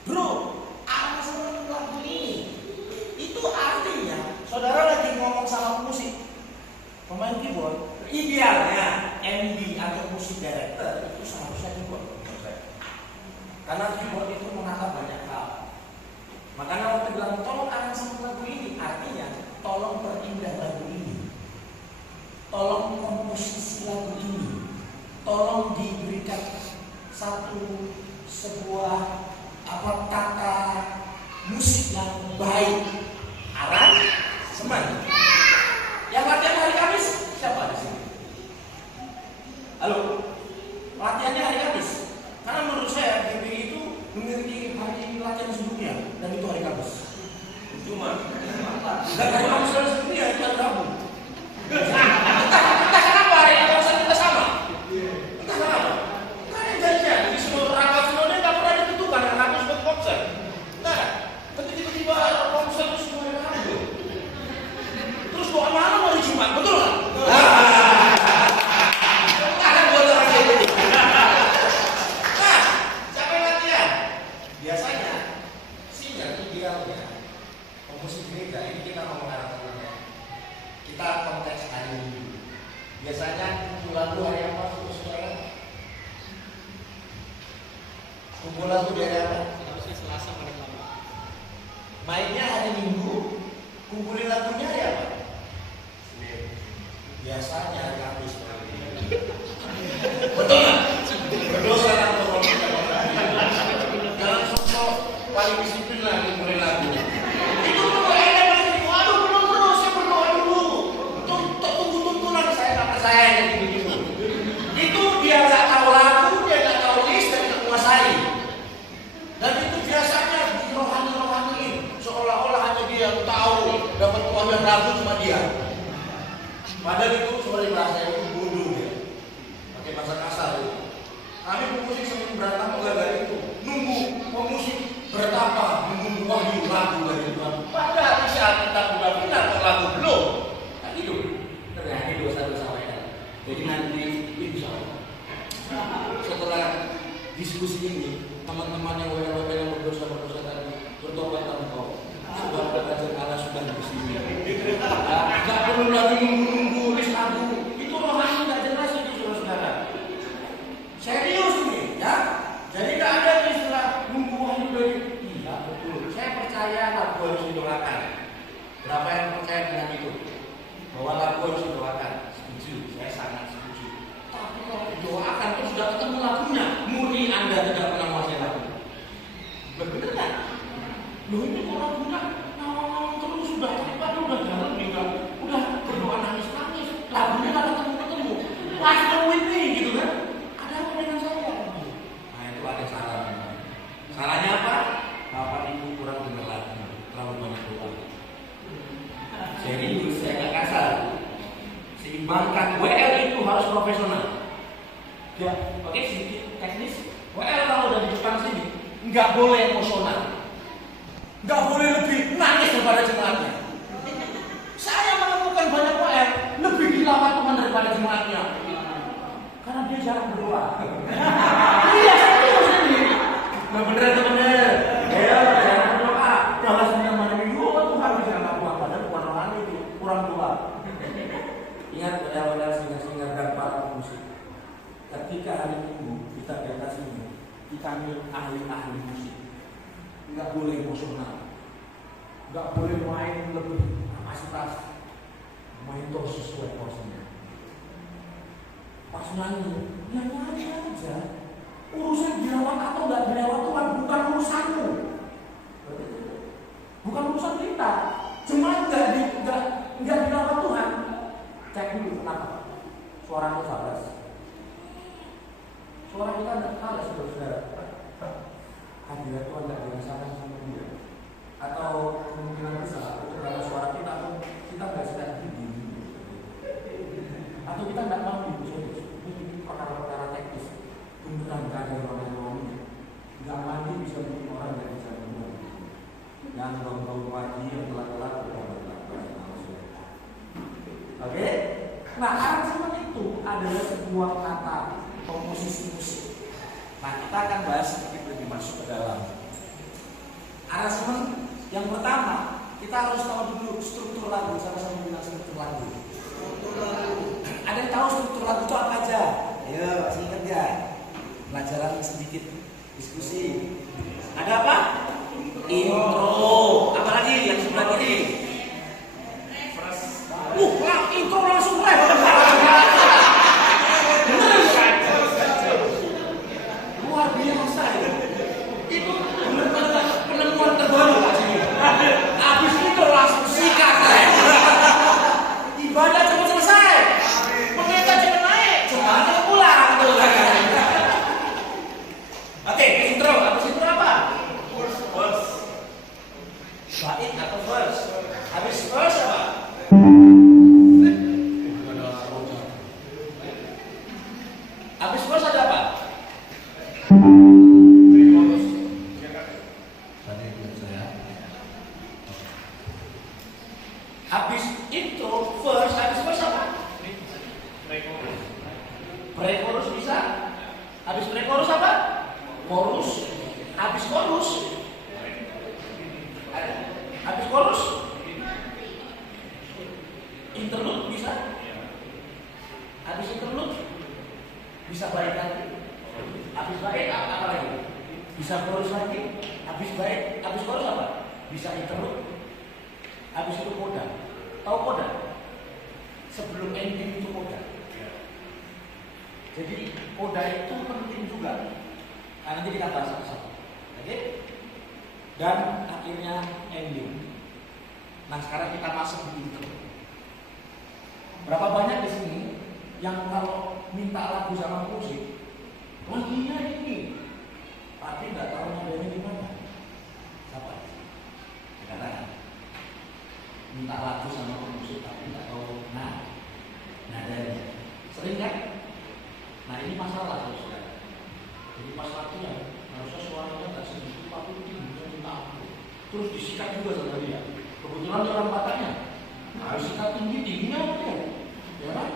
bro, aransemen lagu ini itu artinya saudara lagi ngomong sama musik, pemain keyboard, idealnya MD atau musik director itu seharusnya keyboard. Karena keyboard itu menata banyak hal. Makanya waktu bilang tolong aransemen lagu ini, artinya tolong perindah lagu ini, tolong komposisi lagu ini, tolong diberikan sebuah tata musik yang baik. Aransemen. Yang latihan hari Kamis siapa di sini? Halo, latihannya hari Kamis. Karena menurut saya GPI itu memiliki hari latihan sebelumnya dan itu hari Kamis. Cuma dan hari Kamis sebelumnya itu hari Rabu. Entah kenapa hari Kamis kita sama. Entah kenapa. Karena yang jadinya di seluruh rapat semuanya nggak pernah ditentukan yang Kamis buat konser. Nah, tapi tiba-tiba konser itu semua yang Rabu. Terus doa mana mau hari Jumat, betul nggak? Biasanya kumpul lagu hari apa saudara? Kumpul lagu di hari apa? Selasa paling lama. Mainnya hari Minggu, kumpulin lagunya hari apa? Senin. Biasanya hari Kamis. Betul nggak? Berdosa atau jangan sok paling disiplin lah kumpulin lagu. Itu saya yang begitu. Itu dia nggak tahu lagu, dia nggak tahu list, dan nggak menguasai. Dan itu biasanya rohani-rohaniin, seolah-olah hanya dia sorry bahasa itu bodoh ya. Pakai bahasa kasar itu. Kami pemusik sering berantem gara-gara itu. Nunggu pemusik bertapa, nunggu wahyu lagu dari Tuhan. Padahal di saat kita sudah benar lagu belum. Nah itu terjadi dosa-dosa mereka. Jadi nanti insya Allah setelah diskusi ini, teman-teman yang WL yang berdosa tadi bertobat engkau. Sebab kerajaan Allah sudah di sini. Tidak perlu lagi nunggu list lagu. Itu rohani tidak jelas itu saudara-saudara. Serius ini, ya. Jadi tidak ada istilah nunggu wahyu dari. Iya betul. Saya percaya lagu harus didoakan. Berapa yang percaya dengan itu? Bahwa lagu harus didoakan. Setuju. Saya sangat setuju. Tapi kalau didoakan itu sudah ketemu lagunya, murni Anda tidak pernah menguasai lagu. Benar kan? Loh ini kok lagunya nawang terus sudah cepat, udah jalan tinggal, udah berdoa nangis-nangis, lagunya nggak ketemu-ketemu. What's wrong with me gitu kan? Ada apa dengan saya? Nah itu ada salahnya. Salahnya apa? Bapak ibu kurang dengar lagu, terlalu banyak doa. Serius, saya nggak kasar. Seimbangkan WL itu harus profesional. Ya, oke sedikit teknis. WL kalau udah di depan sini nggak boleh emosional. Nggak boleh lebih nangis daripada jemaatnya. Saya menemukan banyak WL lebih dilawat Tuhan daripada jemaatnya. Karena dia jarang berdoa. Iya, serius ini. Nah bener atau bener? Ya, jarang berdoa. Jangan semena-mena minggu, Tuhan bisa nggak buat badan bukan rohani itu kurang doa. Ingat WL singa-singa dan para musik. Ketika hari Minggu kita pentas ini, kita ambil ahli-ahli musik. Nggak boleh emosional, nggak boleh main lebih kapasitas, main terus sesuai porsinya. Pas nyanyi, ya nyanyi aja. Urusan dirawat atau nggak dirawat Tuhan bukan urusanmu, bukan urusan kita. Cuma nggak dirawat Tuhan. Cek dulu kenapa? Suaranya falas. Suara kita nggak falas, saudara. Hadirat Tuhan tidak dirasakan sama dia, atau kemungkinan besar itu karena suara kita pun kita nggak sedang tinggi, atau kita nggak mampu ini perkara-perkara teknis beneran kadang orang nggak mandi bisa bikin orang nggak bisa ngomong, yang bangun pagi yang telat-telat oke? Nah aransemen itu adalah sebuah kata komposisi musik. Nah kita akan bahas sedikit lebih masuk ke dalam aransemen. Yang pertama kita harus tahu dulu struktur lagu. Sama-sama bilang struktur lagu. Ada yang tahu struktur lagu itu apa aja? Ayo masih ingat ya? Pelajaran sedikit diskusi. Ada apa? Intro. Apa lagi yang sebelah kiri? Intro langsung mulai. Luar biasa itu benar-benar penemuan terbaru Pak Jimmy. Habis itu langsung sikat ibadah cepat selesai, pendeta cepat naik, jemaat cepat pulang. Oke, intro. Habis intro apa? Verse. Bait atau verse. Habis verse apa? Habis verse ada apa? Habis intro, verse, habis verse apa? Pre-chorus bisa? Habis pre-chorus apa? Chorus. Habis chorus? Habis chorus? Interlude bisa? Habis interlude? Bisa bait lagi? Habis bait apa lagi? Bisa chorus lagi? Habis bait, habis chorus apa? Bisa interlude? Habis itu coda. Tahu coda? Sebelum ending itu coda. Jadi coda itu penting juga. Nah, nanti kita bahas satu-satu. Oke? Dan akhirnya ending. Nah sekarang kita masuk di intro. Berapa banyak di sini yang kalau minta lagu sama musik, lagunya ini, tapi nggak tahu nadanya di mana? Siapa? Katakan. Minta lagu sama musik tapi nggak tahu. Nah, nadanya. Sering kan? Nah ini masalah saudara. Jadi pas latihan harusnya suaranya nggak segitu, tapi tingginya minta ampun. Terus disikat juga sama dia. Kebetulan orang Bataknya harus sikat tingginya oke, ya kan?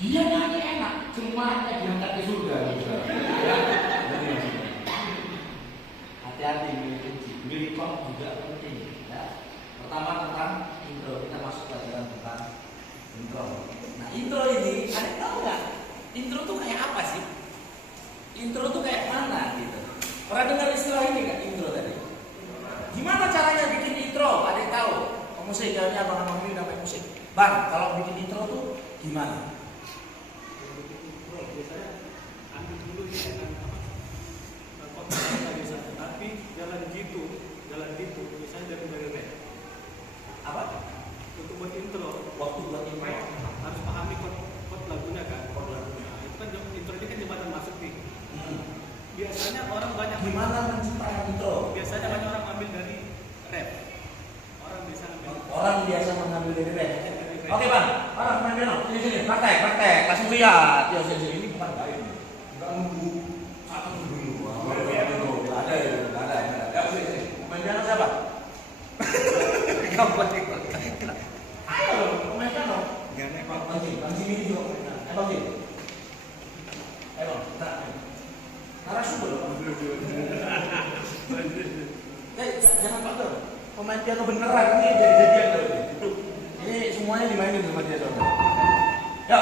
Dia nyanyi enak, semuanya diangkat ke surga. Ya, hati-hati milih kok juga penting. Ya. Pertama tentang intro, kita masuk pelajaran tentang intro. Nah intro ini, ada tahu nggak? Intro tuh kayak apa sih? Intro tuh kayak mana gitu? Pernah dengar istilah ini nggak intro tadi? Gimana caranya bikin intro? Ada yang tahu? Musik, kayaknya abang-abang ini udah main musik. Bang, kalau bikin intro tuh gimana? Biasanya ambil dulu ya kan tapi jalan gitu misalnya dari rap Apa? untuk buat intro Waktu buat intro harus pahami chord lagunya kan. Nah, itu kan intro ini kan jembatan masuk nih. Biasanya orang banyak Gimana menciptakan intro? biasanya banyak orang ambil dari rap. Orang biasa mengambil dari rap. Oke bang, orang main piano, sini, praktek, langsung lihat. Ya sini, ini bukan baik. Enggak nunggu satu dulu. Ada. Ya sini, main piano siapa? Kamu lagi. Ayo, main piano. Gak Bang Jimmy ini juga main piano. Bang Jimmy. Ayo, tak. Narasumber. Jangan faktor. Pemain piano beneran ini jadi-jadian tuh. Ini semuanya dimainin sama dia saudara. Ya,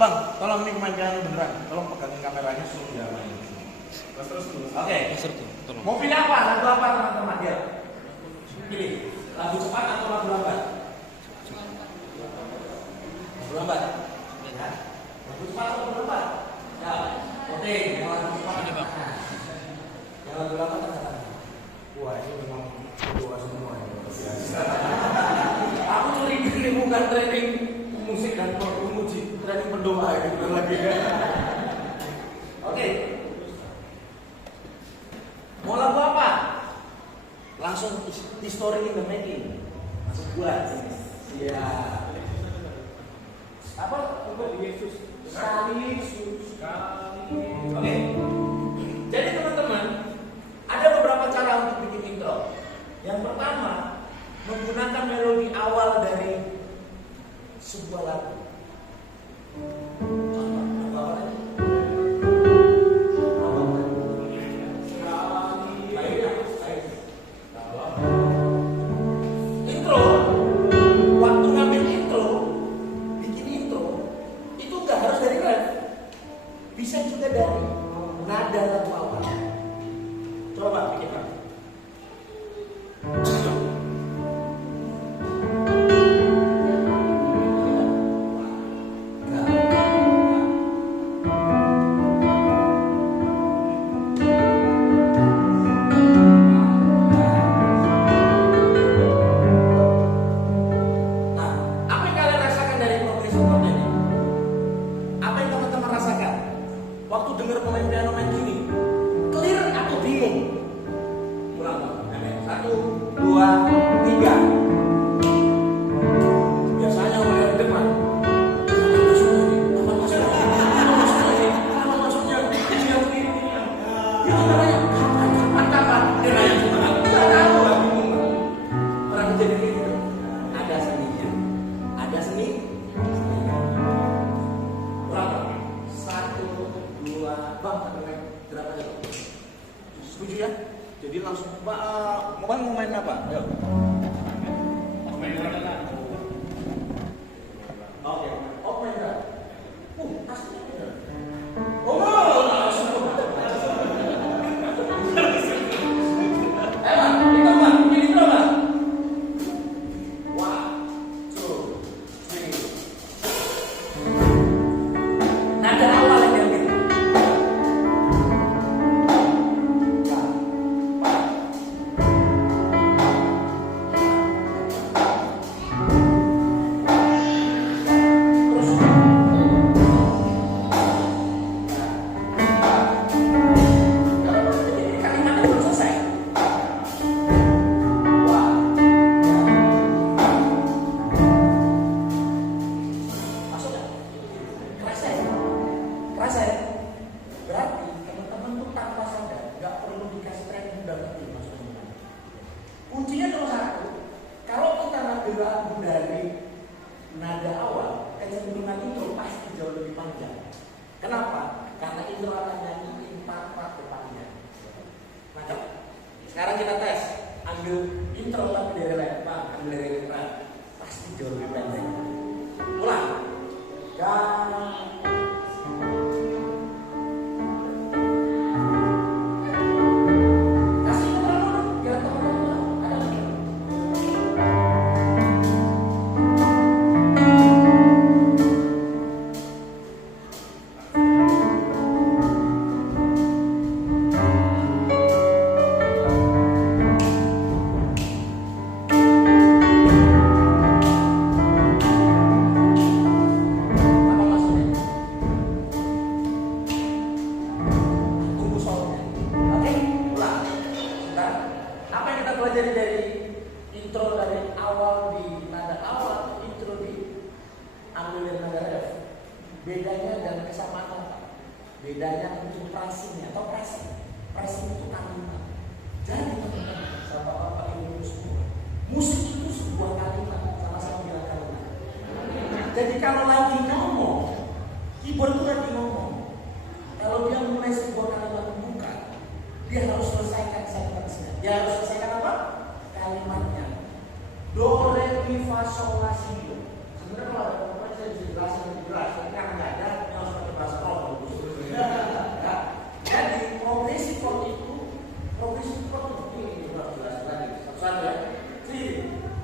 bang, tolong ini pemain piano beneran. Tolong pegangin kameranya suruh dia main. Terus. Oke. Mau pilih apa? Lagu apa teman-teman dia? Pilih. Lagu cepat atau lagu lambat? Lagu lambat. Ya. Lagu cepat atau lagu lambat? Ya. Oke. Lagu cepat. Yang lagu lambat kan? Wah, ini memang kedua semua ya. Aku curiga ini bukan training musik dan memuji, training pendoa itu lagi. Oke. Mau lagu apa? Langsung history in the making. Langsung buat. Iya. Apa? Untuk Yesus. Sekali. Oke. Jadi teman-teman, ada beberapa cara untuk bikin intro. Yang pertama, menggunakan melodi awal dari sebuah lagu. Contoh, lagu awal ini. Intro, waktu ngambil intro, bikin intro, itu nggak harus dari rap, bisa juga dari nada lagu awal. Coba bikin apa? kecenderungan intro pasti jauh lebih panjang. Kenapa? Karena intro akan nyanyiin part-part depannya. Nah, sekarang kita tes. Ambil intro tapi dari refrain, ambil dari refrain, pasti jauh lebih pendek. Ulang.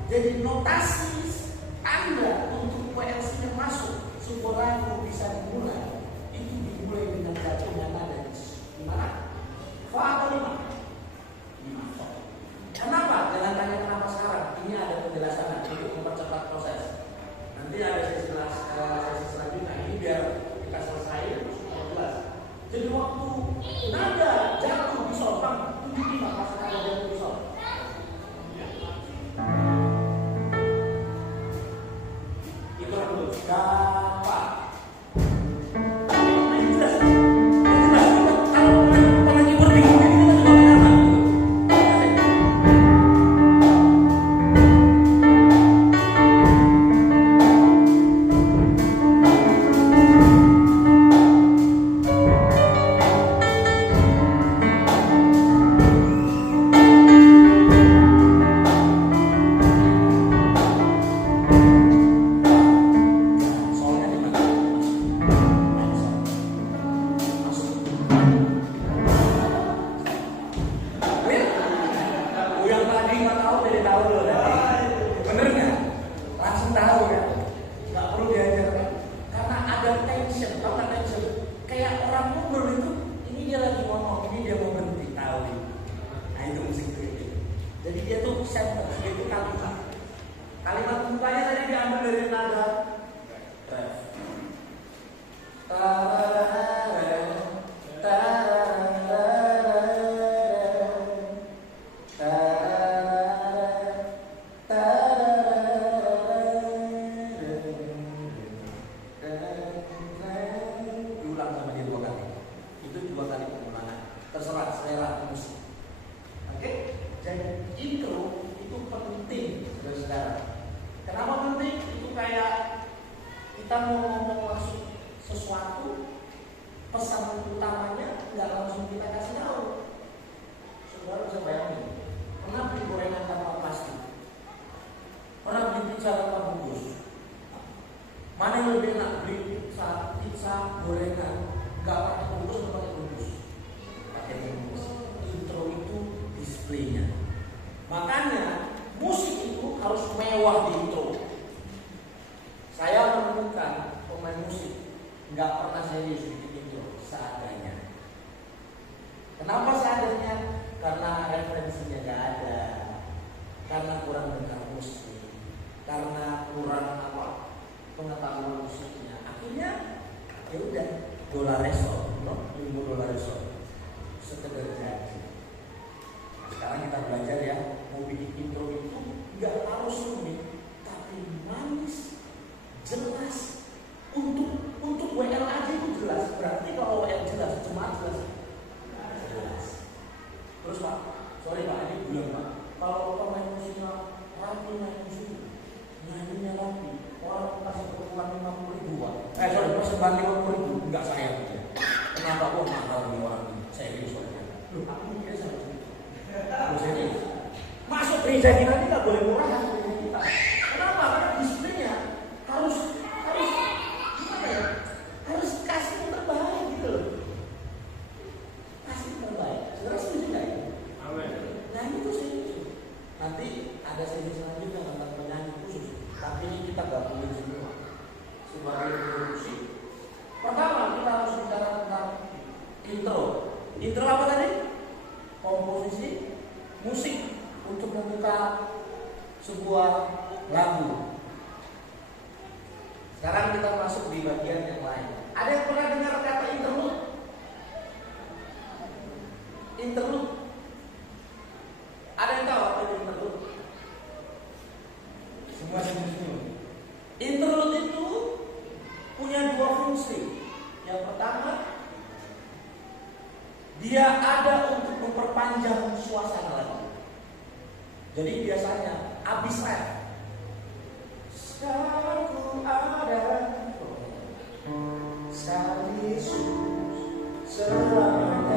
Jadi notasi tanda untuk WLC-nya masuk supaya lagu bisa dimulai, itu dimulai dengan jatuhnya nada di mana? Fa atau lima? Lima. Kenapa? Jangan tanya kenapa sekarang. Ini ada penjelasan untuk mempercepat proses. Nanti ada sesi selanjutnya. Ini biar kita selesai terus jelas. Jadi waktu nada jatuh di sol, bang, tunjukin pas nada jatuh di sol. Gampang. Ini jelas. Kalau pemain keyboard bingung, ini kita juga main apa? Nyanyinya rapi, orang kasih pertemuan 50.000 persembahan 50.000, enggak saya aja. Kenapa kok mahal nih orang ini? Serius aja. Loh, aku mikirnya sama sih. Loh, serius. Masuk gereja kita ini nggak boleh murah kan gereja kita. Kenapa? Karena disiplinnya harus gimana ya? Harus kasih yang terbaik gitu loh. Kasih yang terbaik. Saudara setuju nggak itu? Amin. Nah itu serius. Nanti ada sesi selanjutnya tentang penyanyi khusus. Tapi ini kita gabungin semua sebagai produksi. Pertama kita harus bicara tentang intro. Intro apa tadi? Komposisi musik untuk membuka sebuah lagu. Sekarang kita masuk di bagian yang lain. Ada yang pernah dengar kata interlude? Interlude. Ada yang tahu apa itu interlude? Semua senyum-senyum. Interlude itu punya dua fungsi. Yang pertama, dia ada untuk memperpanjang suasana lagu. Jadi biasanya habis rap, aku ada saat Yesus selamanya.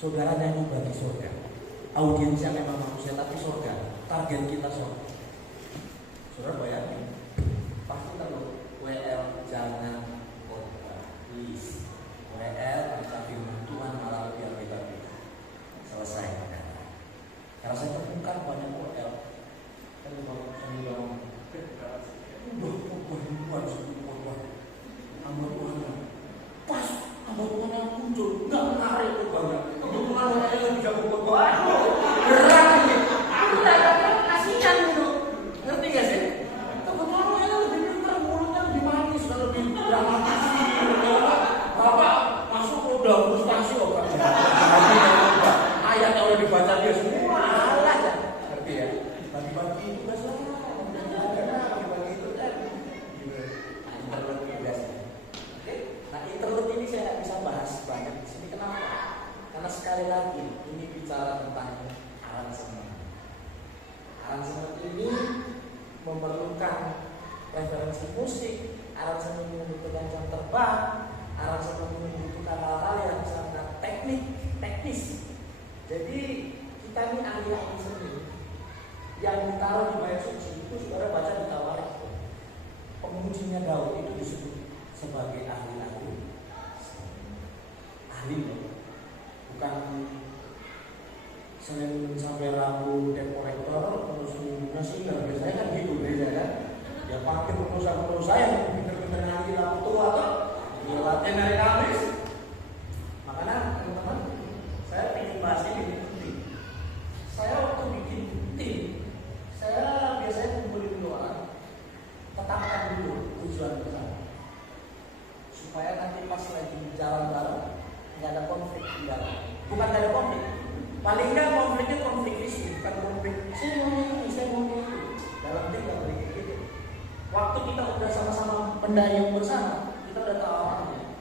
Saudara nyanyi bagi surga. Audiensnya memang manusia tapi surga. Target kita surga. Saudara bayangin, pasti perlu WL jangan khotbah, please. WL baca firman Tuhan malah lebih lebih. Selesai. Karena saya temukan banyak WL. Kan kalau Aransemen ini memerlukan referensi musik, aransemen membutuhkan jam terbang, aransemen membutuhkan hal-hal yang sangat teknis. Jadi kita ini ahli seni yang ditaruh di bait suci itu saudara baca di Tawarikh. Pengujinya Daud itu disebut sebagai ahli. Bukan Senin sampai Rabu debt collector, terus minggunya singer. Biasanya kan gitu gereja kan. Ya pakai pengusaha yang pinter-pinter nanti laku tua tuh latihan dari Kamis. Makanya teman-teman, saya ingin bahas ini penting. Saya waktu bikin tim, saya biasanya kumpulin dulu orang, tetapkan dulu tujuan bersama, supaya nanti pas lagi jalan bareng nggak ada konflik di dalam. Bukan nggak ada konflik, paling nggak konfliknya konflik visi, bukan konflik saya mau ini. Dalam tim nggak boleh gitu. Waktu kita udah sama-sama mendayung bersama, kita udah tahu awalnya.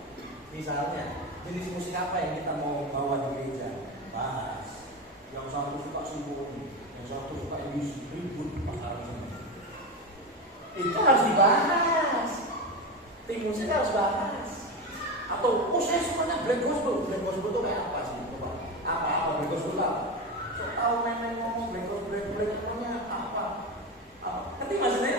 Misalnya jenis musik apa yang kita mau bawa di gereja, bahas. Yang satu suka simfoni, yang satu suka indie, ribut pasaran semua. Itu harus dibahas. Tim musik harus bahas. Atau saya sukanya black gospel itu kayak apa sih? Coba. Apa black gospel apa? So tahu main ngomong black gospelnya apa? Tapi maksudnya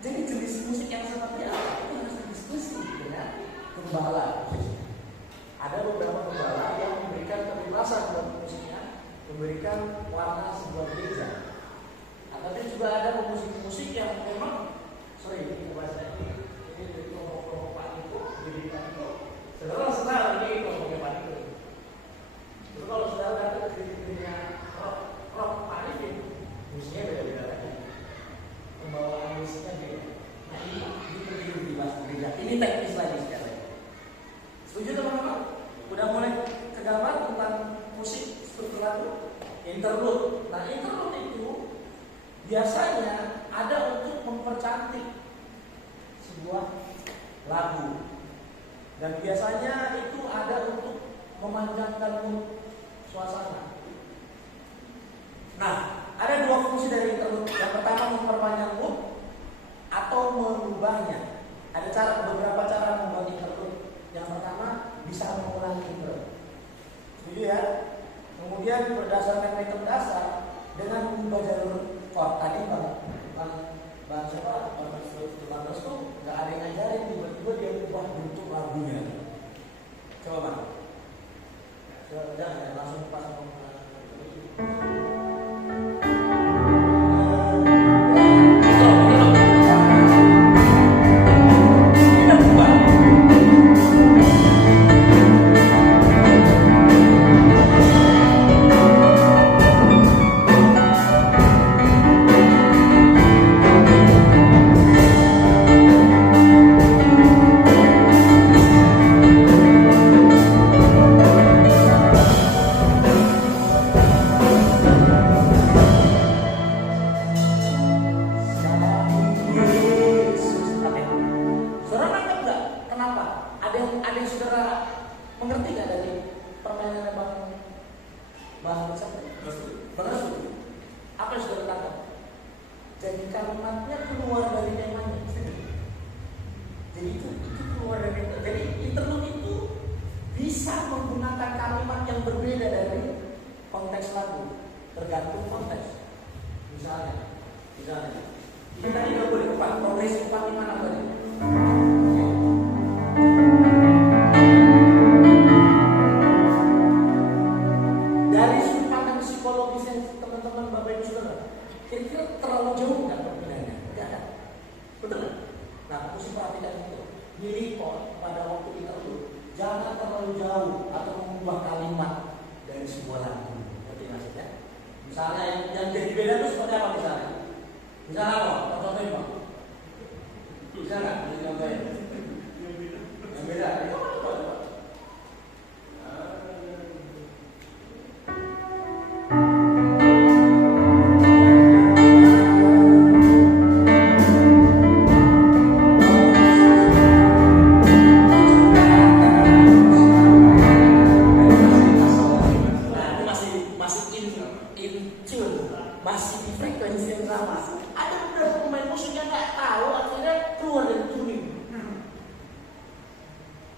jadi jenis musik yang seperti apa itu harus didiskusi dengan gembala. Ada beberapa gembala yang memberikan kebebasan buat musiknya, memberikan warna sebuah gereja. Tapi juga ada musik-musik yang memang ini bahasanya ini dari kelompok-kelompok Paniko, dirikan itu. Saudara ini kelompoknya Paniko. Terus kalau saudara datang ke gereja rock Paniko, musiknya beda-beda lagi. Pembawaan musiknya beda. Nah ini perlu dibahas di gereja. Ini teknis lagi sekarang. Setuju teman-teman? Udah mulai kegambar tentang musik struktur lagu, interlude. Nah interlude itu biasanya ada untuk mempercantik sebuah lagu, dan biasanya itu ada untuk memanjangkan suasana. Nah, ada dua fungsi dari interlude. Yang pertama memperpanjang mood atau merubahnya. Ada beberapa cara membuat interlude. Yang pertama bisa mengulangi intro. Setuju ya? Kemudian berdasarkan metode dasar dengan mengubah jalur chord tadi bang siapa Bang tuh nggak ada yang ngajarin, tiba-tiba dia ubah bentuk lagunya. Coba bang, jangan langsung pasang. Masih di frekuensi frekuensi yang sama. Ada beberapa pemain musik yang nggak tahu, akhirnya keluar dari tuning.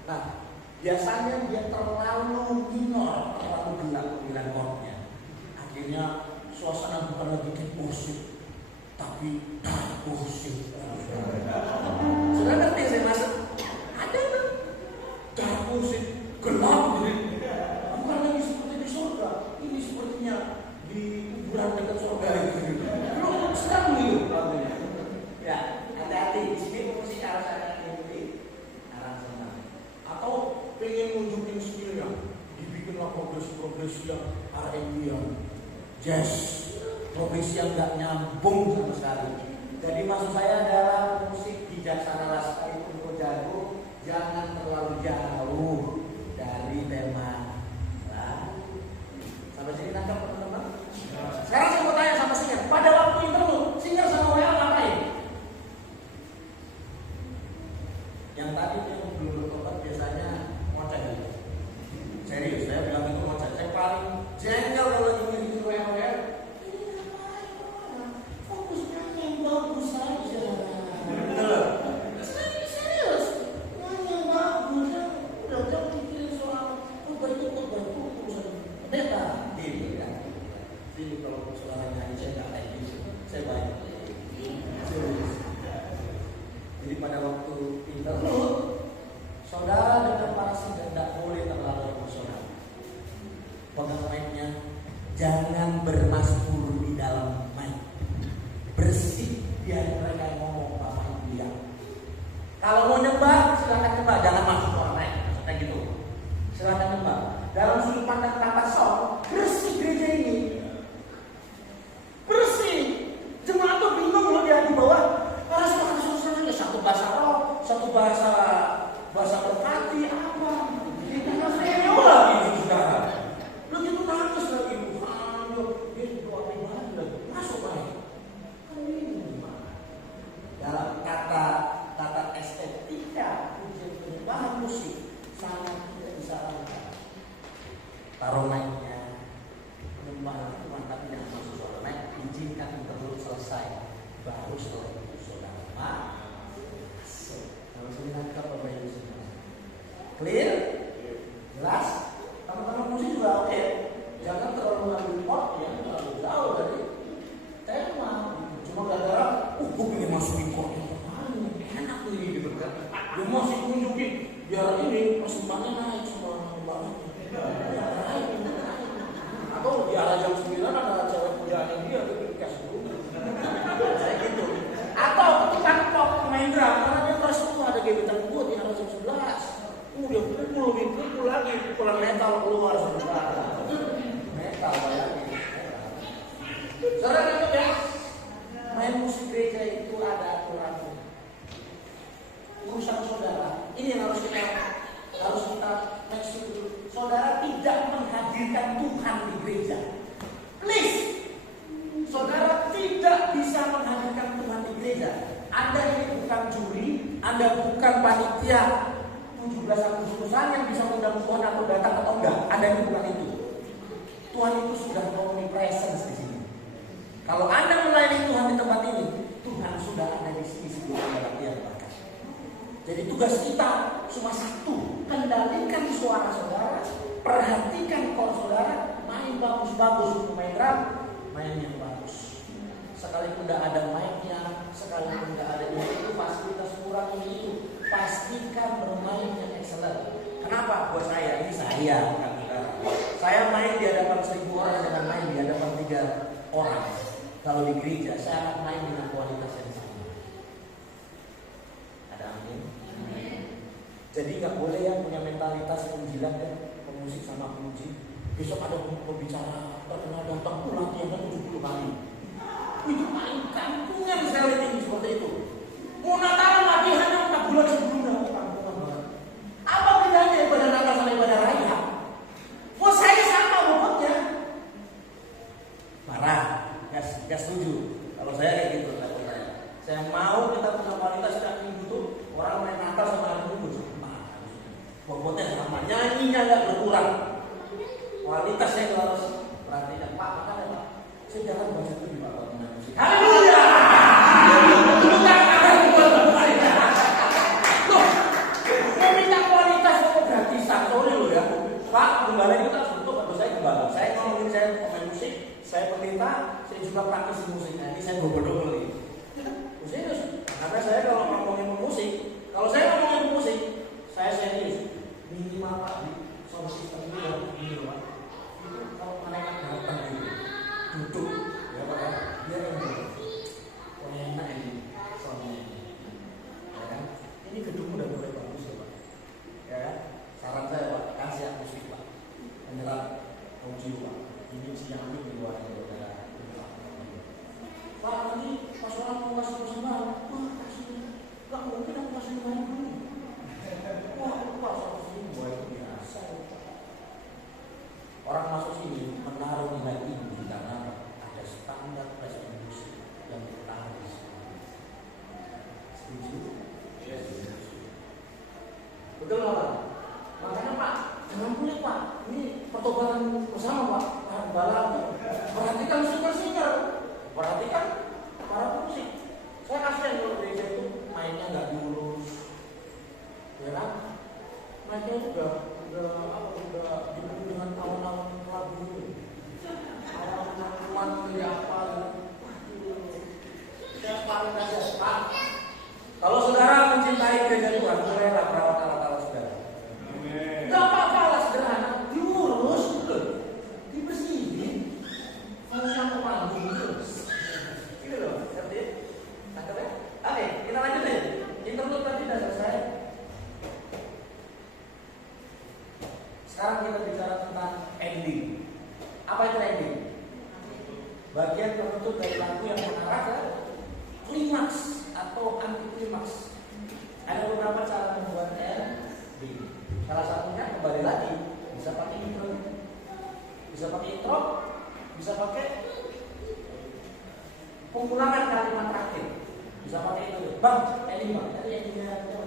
Nah, biasanya dia terlalu minor, terlalu gelap pemilihan chordnya. Akhirnya suasana bukan lagi deep worship, tapi dark worship. Sudah ngerti saya maksud? Ada kan? Dark worship, gelap gitu. Bukan lagi seperti di surga. Ini sepertinya di kuburan dekat surga itu. Lu sedang gitu. Ya, hati-hati. Di sini musik harus ada melodi, aransemen. Atau pengen nunjukin skillnya, dibikinlah progresi yang R&B yang jazz, progresi yang nggak nyambung sama sekali. Jadi maksud saya adalah musik bijaksana sekalipun kau jago, jangan terlalu jauh dari tema. Nah, sampai sini nangkap teman-teman? Sekarang saya mau tanya sama Singer, pada waktu interview, Singer sama WL ngapain? Yang tadi yang belum bertobat biasanya ngoceh gitu. Serius, saya bilang itu ngoceh. Saya paling jengkel kalau lagi ngikutin WL. Ini ngapain orang? Fokusnya yang bagus saja. Serius, yang bagus. Udah jangan pikirin soal khotbah-khotbah urusan pendeta. Ini kan. Jadi kalau soal nyanyi saya nggak kayak gitu. Saya baik. Serius. Jadi pada waktu interview, saudara dengan para singer tidak boleh terlalu emosional. Pegang mic-nya, jangan bermaskur di dalam mic. Bersih biar mereka ngomong sama dia. Kalau mau nyembah, silakan nyembah, jangan masuk orang mic. Maksudnya gitu. Silakan nyembah. Dalam sudut pandang tata sound, bersih gereja ini. Bersih. Jemaat tuh bingung loh dia di bawah. Satu bahasa roh, satu bahasa berkati apa? Kita nggak lagi saudara. Begitu nangis lagi, dia doa pribadi lagi masuk lagi. Ini gimana? Dalam kata estetika ujian penyembahan musik sangat tidak disarankan. Taruh mic-nya, penyembahan Tuhan tapi jangan masuk suara mic. Izinkan interlude selesai, baru setelah itu saudara. Kalau saya nangkap apa yang semua clear, jelas, teman-teman musik juga oke. Jangan terlalu mengambil part yang terlalu jauh dari tema. Cuma gara-gara, gue pengen masukin part yang enak nih gitu kan. Gue masih tunjukin biar ini persembahannya naik semua banget. Atau di arah jam 9 ada cewek pujaannya dia tapi dikasih dulu. Kayak gitu. Atau ketika pop main drum karena dia kelas itu ada gebetan gue di arah jam 11. Dia pukul lagi, pukulan metal keluar sebentar. Metal bayangin. Saudara itu ya, main musik gereja itu ada aturannya. Urusan saudara, ini yang harus kita make sure. Saudara tidak menghadirkan Tuhan di gereja. Please, saudara tidak bisa menghadirkan Tuhan di gereja. Anda ini bukan juri, Anda bukan panitia 17 Agustusan yang bisa mengundang Tuhan atau datang atau enggak. Anda ini bukan itu. Tuhan itu sudah omnipresence di sini. Kalau Anda melayani Tuhan di tempat ini, Tuhan sudah ada di sini sebelum Anda latihan bahkan. Jadi tugas kita cuma satu, kendalikan suara saudara, perhatikan chord saudara, main bagus-bagus, main drum, main yang bagus. Sekalipun tidak ada mic-nya, sekalipun tidak ada itu, fasilitas kurang ini itu. Pastikan bermain yang excellent. Kenapa? Buat saya, ini saya bukan kita. Saya main di hadapan 1000 orang dengan main di hadapan 3 orang. Kalau di gereja, saya akan main dengan kualitas yang sama. Ada amin? Jadi nggak boleh yang punya mentalitas penjilat dan pemusik sama pemuji. Besok ada pembicara terkenal datang pulang latihan 70 kali. Itu paling kampungan sekali tinggi seperti itu. Mau Natalan latihannya 4 bulan sebelumnya. Apa bedanya ibadah Natal sama ibadah raya? Buat saya sama bobotnya. Marah, gak setuju. Kalau saya kayak gitu, saya mau kita punya kualitas setiap minggu tuh orang main Natal sama hari Minggu sama. Bobotnya sama, nyanyinya gak berkurang. Kualitasnya itu harus perhatikan. Pak, makanya Pak, saya jangan bahas itu di Pak. saya bodoh lagi. Serius, karena saya kalau ngomongin musik, kalau saya ngomongin musik, saya serius. Minimal Pak di sound system itu yang ini Pak. Itu kalau mereka datang gitu, duduk, ya Pak ya, dia yang duduk. Oh enak ini soundnya, ya kan? Ini gedung udah mulai bagus ya Pak. Ya kan? Saran saya Pak, kasih akustik Pak, menyerap audio Pak. Ini siang ini di luar ya. Pak, nanti pas orang mau kasih persembahan, wah kasih, gak mungkin aku kasih main dulu. Wah, aku pas ini buat biasa. Orang masuk sini menaruh nilai tinggi karena ada standar presiden musik yang ditaruh di sini. Setuju? Betul Pak? Makanya Pak, jangan punya Pak. Ini pertobatan bersama Pak. Balang, perhatikan singer-singer. Perhatikan para musik. Saya kasihan kalau gereja itu mainnya nggak diurus, ya kan? Mainnya udah dipenuhi dengan awan-awan lagu, awan-awan dari apa? Saya paling aja, Pak. Kalau saudara mencintai gereja Tuhan, mulailah merawat alat-alat saudara. Nggak apa-apa lah sederhana, diurus, dibersihin, fungsinya ke panggung terus. Gitu loh, ngerti? Tangkap ya? Oke, kita lanjut ya. Interlude tadi sudah selesai. Sekarang kita bicara tentang ending. Apa itu ending? Bagian penutup dari lagu yang mengarah ke klimaks atau anti klimaks. Ada beberapa cara membuat ending. Salah satunya kembali lagi bisa pakai intro, bisa pakai intro, bisa pakai pengulangan kalimat terakhir, bisa pakai itu. Bang, ending bang, tadi endingnya apa?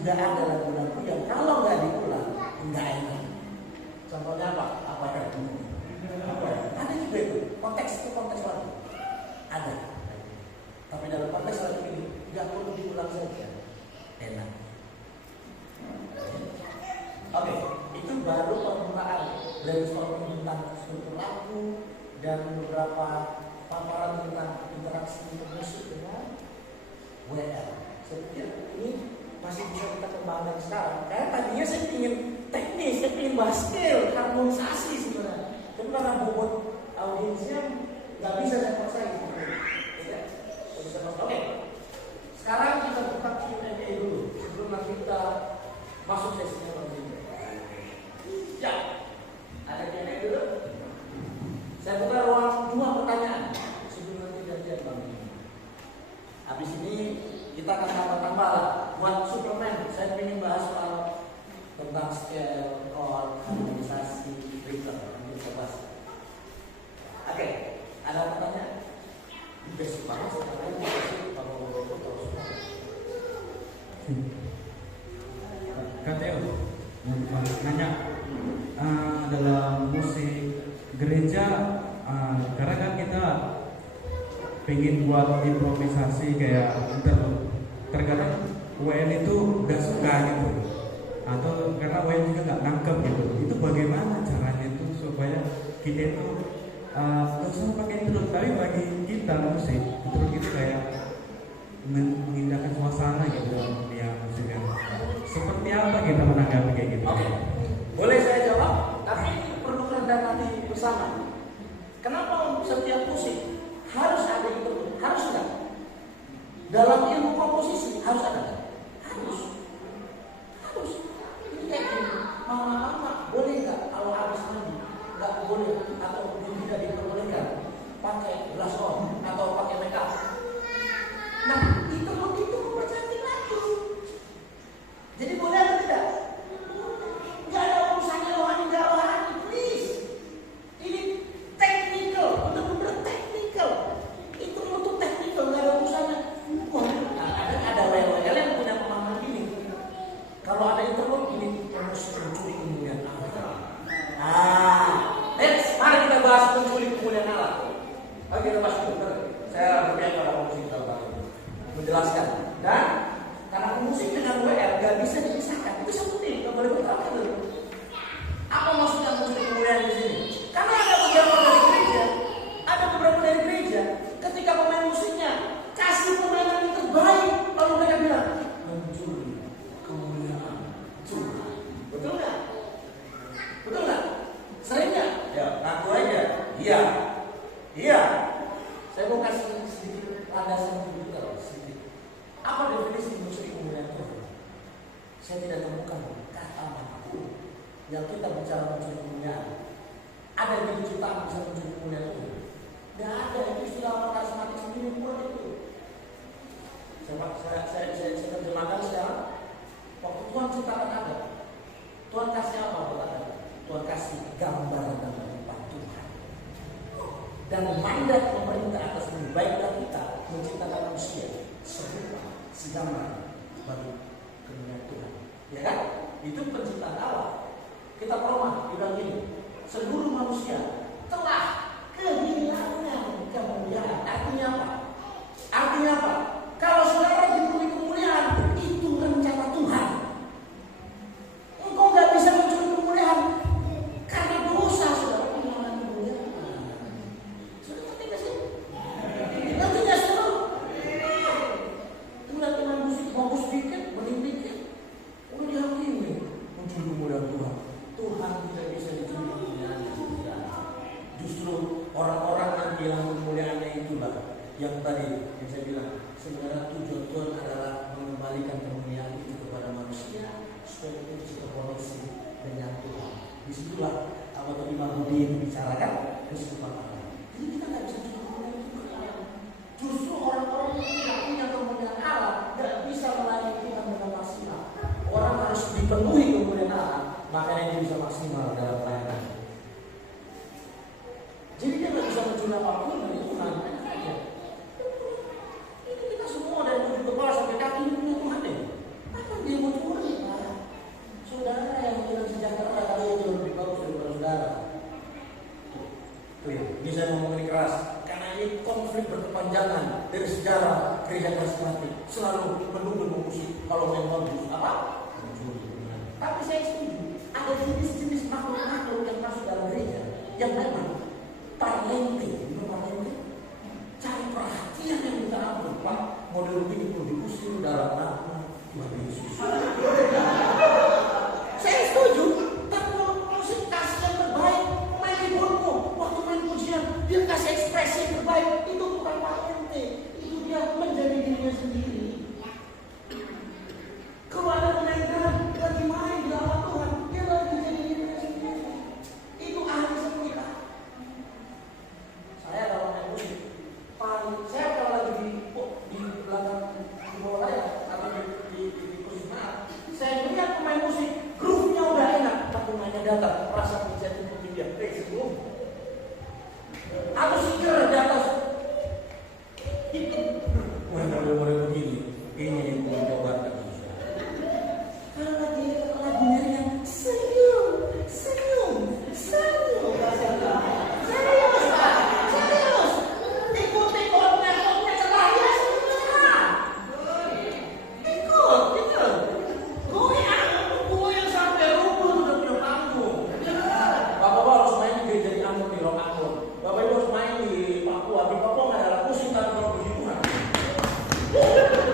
Tidak ada lagu-lagu yang kalau nggak diulang nggak enak. Contohnya apa? Apa yang bunyi? Apa ya? konteks itu konteks lagu ada, tapi dalam konteks lagu ini nggak perlu diulang saja, enak. Oke, itu baru pembukaan brainstorming tentang struktur lagu dan beberapa paparan tentang interaksi musik dengan WL. Saya pikir ini masih bisa kita kembangkan sekarang. Karena tadinya saya ingin teknis, saya ingin bahas skill, harmonisasi sebenarnya. Tapi karena bobot audiensnya nggak bisa saya paksain. Oke, sekarang kita buka Q&A dulu sebelum nanti kita masuk sesinya berikutnya. Ya, ada Q&A dulu. Saya buka ruang 2 pertanyaan sebelum nanti gantian Bang. Habis ini kita akan tambah-tambah lah buat suplemen. Saya ingin bahas soal tentang scale, chord, harmonisasi, rhythm. Nanti kita bahas. Oke, ada pertanyaan? Basic banget sebenarnya. Kalau mau tahu semua. Kak Theo, nanya dalam musik gereja, karena kan kita pengen buat improvisasi kayak terkadang WN itu gak suka gitu, atau karena WN juga gak nangkep gitu. Itu bagaimana caranya itu supaya kita itu gak usah pakai intro, tapi bagi kita musik intro gitu kayak mengindahkan suasana gitu dia musiknya. Seperti apa kita menanggapi kayak gitu? Oke, boleh saya jawab, tapi perlu rendah hati bersama. Kenapa setiap musik harus ada intro? Harus enggak? Dalam ilmu komposisi harus ada? Harus. Ini kayak gini, mama boleh nggak kalau habis mandi nggak boleh atau tidak diperbolehkan pakai blush on atau pakai makeup? Nah itu mempercantik lagu. Jadi boleh atau tidak? Nggak ada urusannya rohani nggak rohani, please. Ini technical, benar-benar technical. Itu untuk technical nggak ada urusannya. Ada WL yang punya pemahaman ini. Kalau ada interlude ini harus mencuri kemuliaan Allah. Mari kita bahas mencuri kemuliaan Allah. Oke, kita bahas dulu. Saya berpihak pada musik menjelaskan. Dan karena musik dengan WL nggak bisa dipisahkan. Itu satu nih, nggak boleh bertahan dulu. Apa maksudnya mencuri kemuliaan di sini? Karena ada beberapa dari gereja, ketika pemain musiknya kasih pemainan yang terbaik, lalu mereka bilang mencuri kemuliaan Tuhan. Betul nggak? Betul nggak? Sering nggak? Ya, ngaku aja. Iya. Saya mau kasih sedikit landasan detail sedikit. Apa definisi mencuri kemuliaan Tuhan? Saya tidak temukan kata manapun yang kita bicara mencuri kemuliaan. Ada yang jutaan bisa mencuri kemuliaan Tuhan. Tidak ada, itu istilah orang karismatik sendiri pun itu. Saya terjemahkan sekarang. Waktu Tuhan ciptakan Adam, Tuhan kasih apa buat Adam? Tuhan kasih gambaran dan rupa Tuhan. Dan mandat pemerintah atas bumi, baiklah kita menciptakan manusia serupa, segambar bagi kemuliaan Tuhan. Ya kan? Itu penciptaan Allah. Kita proma bilang gini, seluruh manusia telah kehilangan kemuliaan. Artinya apa? Kalau saudara diberi kemuliaan, itu rencana Tuhan. Engkau nggak bisa mencuri kemuliaan karena dosa saudara kehilangan kemuliaan. Sudah ngerti nggak sih? Ngerti nggak saudara? Udah teman musik bagus dikit, bening dikit, udah dihakimi mencuri kemuliaan Tuhan. Tuhan tidak bisa dicuri kemuliaan. Justru orang-orang yang kehilangan kemuliaannya itulah yang tadi yang saya bilang, sebenarnya tujuan Tuhan adalah mengembalikan kemuliaan itu kepada manusia supaya kita bisa terkoneksi dengan Tuhan. Disitulah apa tadi Mahmudi yang bicarakan kesempatan. Jadi kita nggak bisa curi kemuliaan Tuhan. Justru orang-orang yang tidak punya kemuliaan Allah nggak bisa melayani Tuhan dengan maksimal. Orang harus dipenuhi kemuliaan Allah, makanya dia bisa maksimal dalam pelayanan. Jadi dia nggak bisa mencuri apapun dari Tuhan. Ini kita semua dari ujung kepala sampai kaki ini punya Tuhan deh. Apa dia mau curi? Saudara yang bilang sejahtera kalau itu lebih bagus daripada saudara. Tuh ya, bisa saya ngomong ini keras karena ini konflik berkepanjangan dari sejarah gereja karismatik selalu menunggu musik kalau main bagus apa? Tapi saya setuju ada jenis-jenis makhluk-makhluk yang masuk dalam gereja yang memang talente, cari perhatian yang minta ampun. Pak, model begini perlu diusir dalam nama Tuhan Yesus. Saya setuju. Tapi kalau musik kasih yang terbaik, main di Borgo, waktu main pujian, dia kasih ekspresi yang terbaik. Itu bukan talente, itu dia menjadi dirinya sendiri. Kalau ada pemain drum lagi main di hadapan Tuhan, dia lagi jadi dirinya sendiri. Itu ahli seni. Saya kalau main musik, saya kalau lagi di belakang di bawah layar atau di kursi maaf, saya melihat pemain musik, groove-nya udah enak, tapi mainnya datang, rasa saya tumpukin dia, sebelum atau seger di atas. Mulai begini, ini yang coba tak bisa. Kalau lagi lagunya yang senyum, senyum, senyum, serius, Pak, serius. Ikuti konsepnya celahnya semua. Ikut. Goyang sampai rubuh udah punya panggung. Bapak-bapak harus main di gereja di Ambon, di Rock Ambon. Bapak ibu harus main di Papua. Di Papua nggak ada musik tapi kalau puji Tuhan.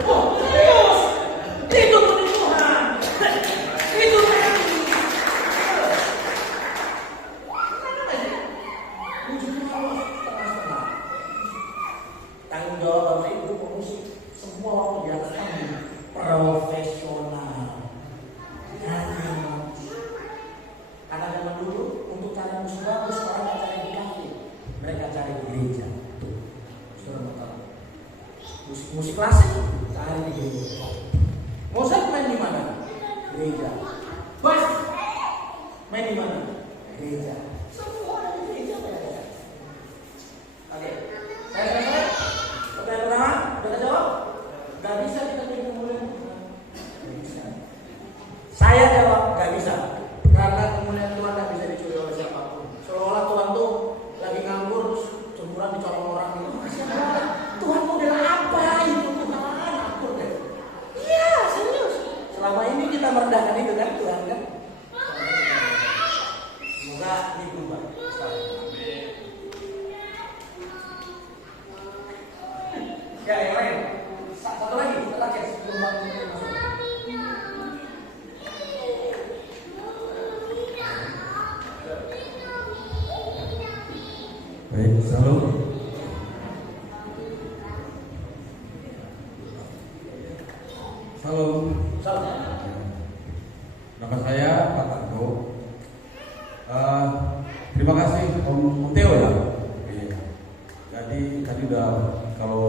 Oh, serius. Itu puji Tuhan. Itu puji Tuhan setengah-setengah. Tanggung jawab Bapak Ibu pemusik semua waktu di atas panggung profesional. Karena zaman dulu untuk cari musik bagus orang nggak cari di kafe, mereka cari di gereja. Tuh, sudah mau tahu. Musik klasik cari di gereja. Mozart main di mana? Gereja. Bach main di mana? Gereja. Semua ada di gereja. Oke, saya selesai. Pertanyaan pertama, udah jawab? Gak bisa kita tipu mulai. Gak bisa. Saya jawab gak bisa. Karena kemuliaan Tuhan gak bisa dicuri oleh siapapun. Seolah Tuhan tuh lagi nganggur terus cemburan dicolong orang gitu. Tuhan model apa itu Tuhan? Ampun deh. Iya serius. Selama ini kita merendahkan itu kan Tuhan kan. Semoga ini berubah. Ya yang lain. Satu lagi sebelum Bang masuk. Baik, salam. Salam. Nama saya Pak Tanto. Terima kasih Om Teo ya. Iya. Jadi tadi udah kalau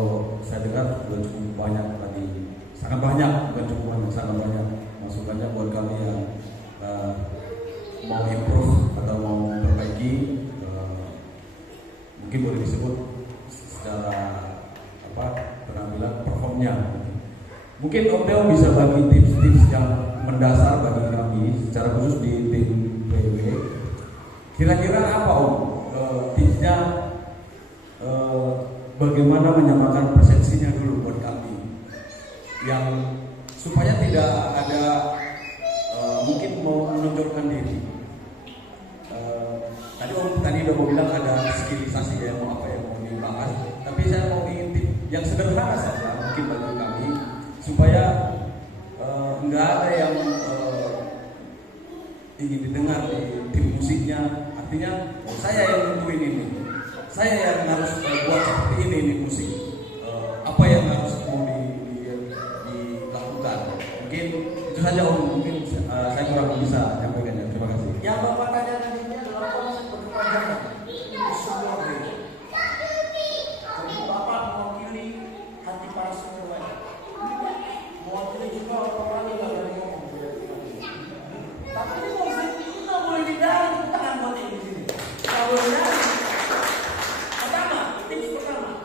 saya dengar sudah cukup banyak tadi, sangat banyak, bukan cukup banyak, sangat banyak masukannya buat kami yang mau improve atau mau perbaiki. Mungkin boleh disebut secara penampilan performnya. Mungkin Om Teo bisa bagi tips-tips yang mendasar bagi kami secara khusus di tim PW. Kira-kira apa Om tipsnya bagaimana menyamakan persepsinya dulu buat kami yang supaya tidak ada mungkin mau menunjukkan diri. Tadi udah mau bilang ada skillisasi yang mau dibahas, tapi saya mau ingin tip yang sederhana saja mungkin bagi kami supaya nggak ada yang ingin didengar di tim musiknya. Artinya saya yang nentuin ini, saya yang harus buat seperti ini musik. Apa yang harus mau dilakukan? Mungkin itu saja Om. Mungkin saya kurang bisa nyampaikannya. Terima kasih. Yang Bapak tanya tadinya adalah konsep berkepanjangan di sebuah gereja. Jadi Bapak mewakili hati para senior, mewakili juga orang-orang yang nggak berani ngomong. Tapi ini konsep ini nggak boleh dihindari, tangan buat di sini. Nggak boleh dihindari. Tips pertama,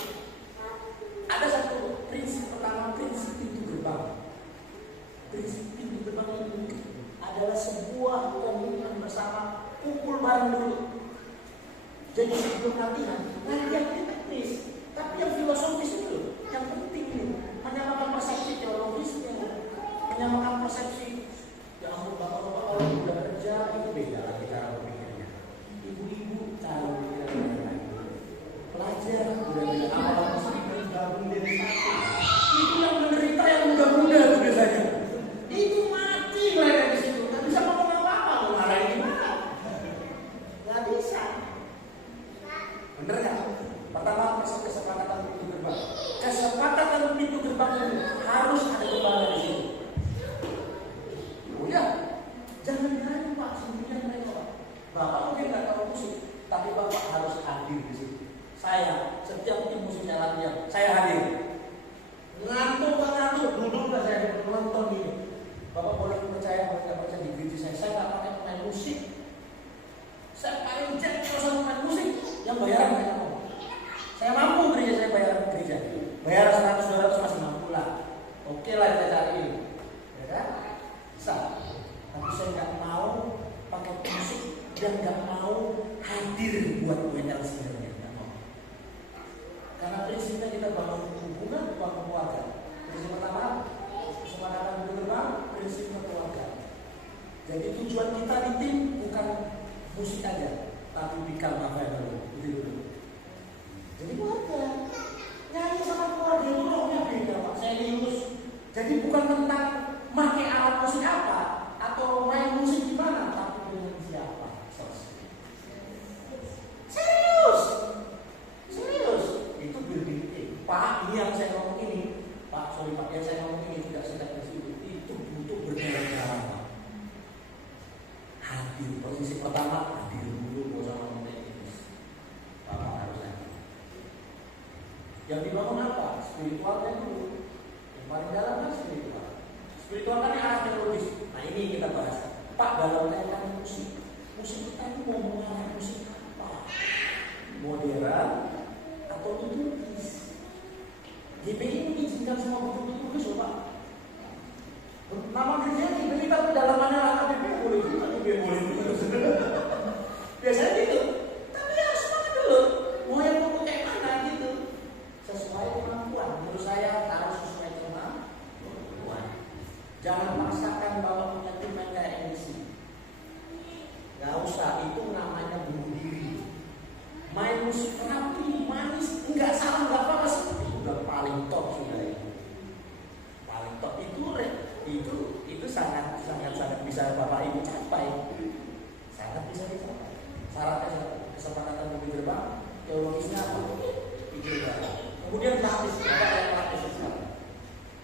aja udah awal musik gabung dari satu. Itu yang menderita yang muda-muda tuh biasanya. Itu mati mereka di situ. Nggak bisa ngomong apa-apa, mau ngarahin gimana? Nggak bisa. Bener nggak? Pertama kesepakatan pintu gerbang. Kesepakatan pintu gerbang itu harus ada kepala di situ. Udah, jangan berani Pak sendirian mereka. Bapak mungkin nggak tahu musik, tapi Bapak harus hadir di situ. Saya setiap tim musiknya latihan, saya hadir. Ngantuk nggak ngantuk, duduk nggak saya nonton ini. Bapak boleh percaya boleh nggak percaya di gereja saya nggak pakai pemain musik. Saya paling jago sama pemain musik yang bayaran saya mampu. Saya mampu gereja saya bayaran gereja. Bayar 100-200 masih mampu lah. Oke lah kita cari, ya kan? Bisa. Tapi saya nggak mau pakai musik dan nggak mau hadir buat WNL sebenarnya. Nggak mau. Karena prinsipnya kita bangun hubungan bukan keluarga. Prinsip pertama, kesepakatan pintu gerbang, prinsip keluarga. Jadi tujuan kita di tim bukan musik aja, tapi bikal available. Itu dulu. Jadi keluarga. Nyanyi sama keluarga itu rohnya beda Pak, serius. Jadi bukan tentang pakai alat musik apa atau main musik di mana, tapi dengan siapa. Serius. Itu building team. Pak, ini yang saya ngomong ini. Pak, sorry Pak, yang saya ngomong ini tidak sedang di situ. Itu butuh berjalan-jalan Pak. Hadir. Posisi pertama hadir dulu bersama teknis. Bapak harus hadir. Yang dibangun apa? Spiritualnya dulu. Yang paling dalam kan spiritual. Spiritual kan yang arah teknologis. Nah ini kita bahas. Pak, dalam kaitan musik. Musik kita ini mau mengarah musik apa? Modern atau liturgis? GBI mengizinkan semua bentuk liturgis loh Pak. Nama gereja GBI tapi dalamannya AKBP boleh juga, GBI boleh juga. Biasanya gitu. Tapi harus semangat dulu. Mau yang mau kayak mana gitu. Sesuai kemampuan. Menurut saya harus sesuai kemampuan. Jangan paksakan bahwa punya tim main kayak MC. Gak usah, itu namanya bunuh diri. Main musik rapi, manis, enggak salah, enggak apa-apa. Itu udah paling top sudah itu. Paling top itu sangat bisa Bapak Ibu capai. Sangat bisa dicapai. Syaratnya kesepakatan pintu gerbang, teologisnya apa? Pintu gerbang. Kemudian praktis, apa yang praktis sekarang?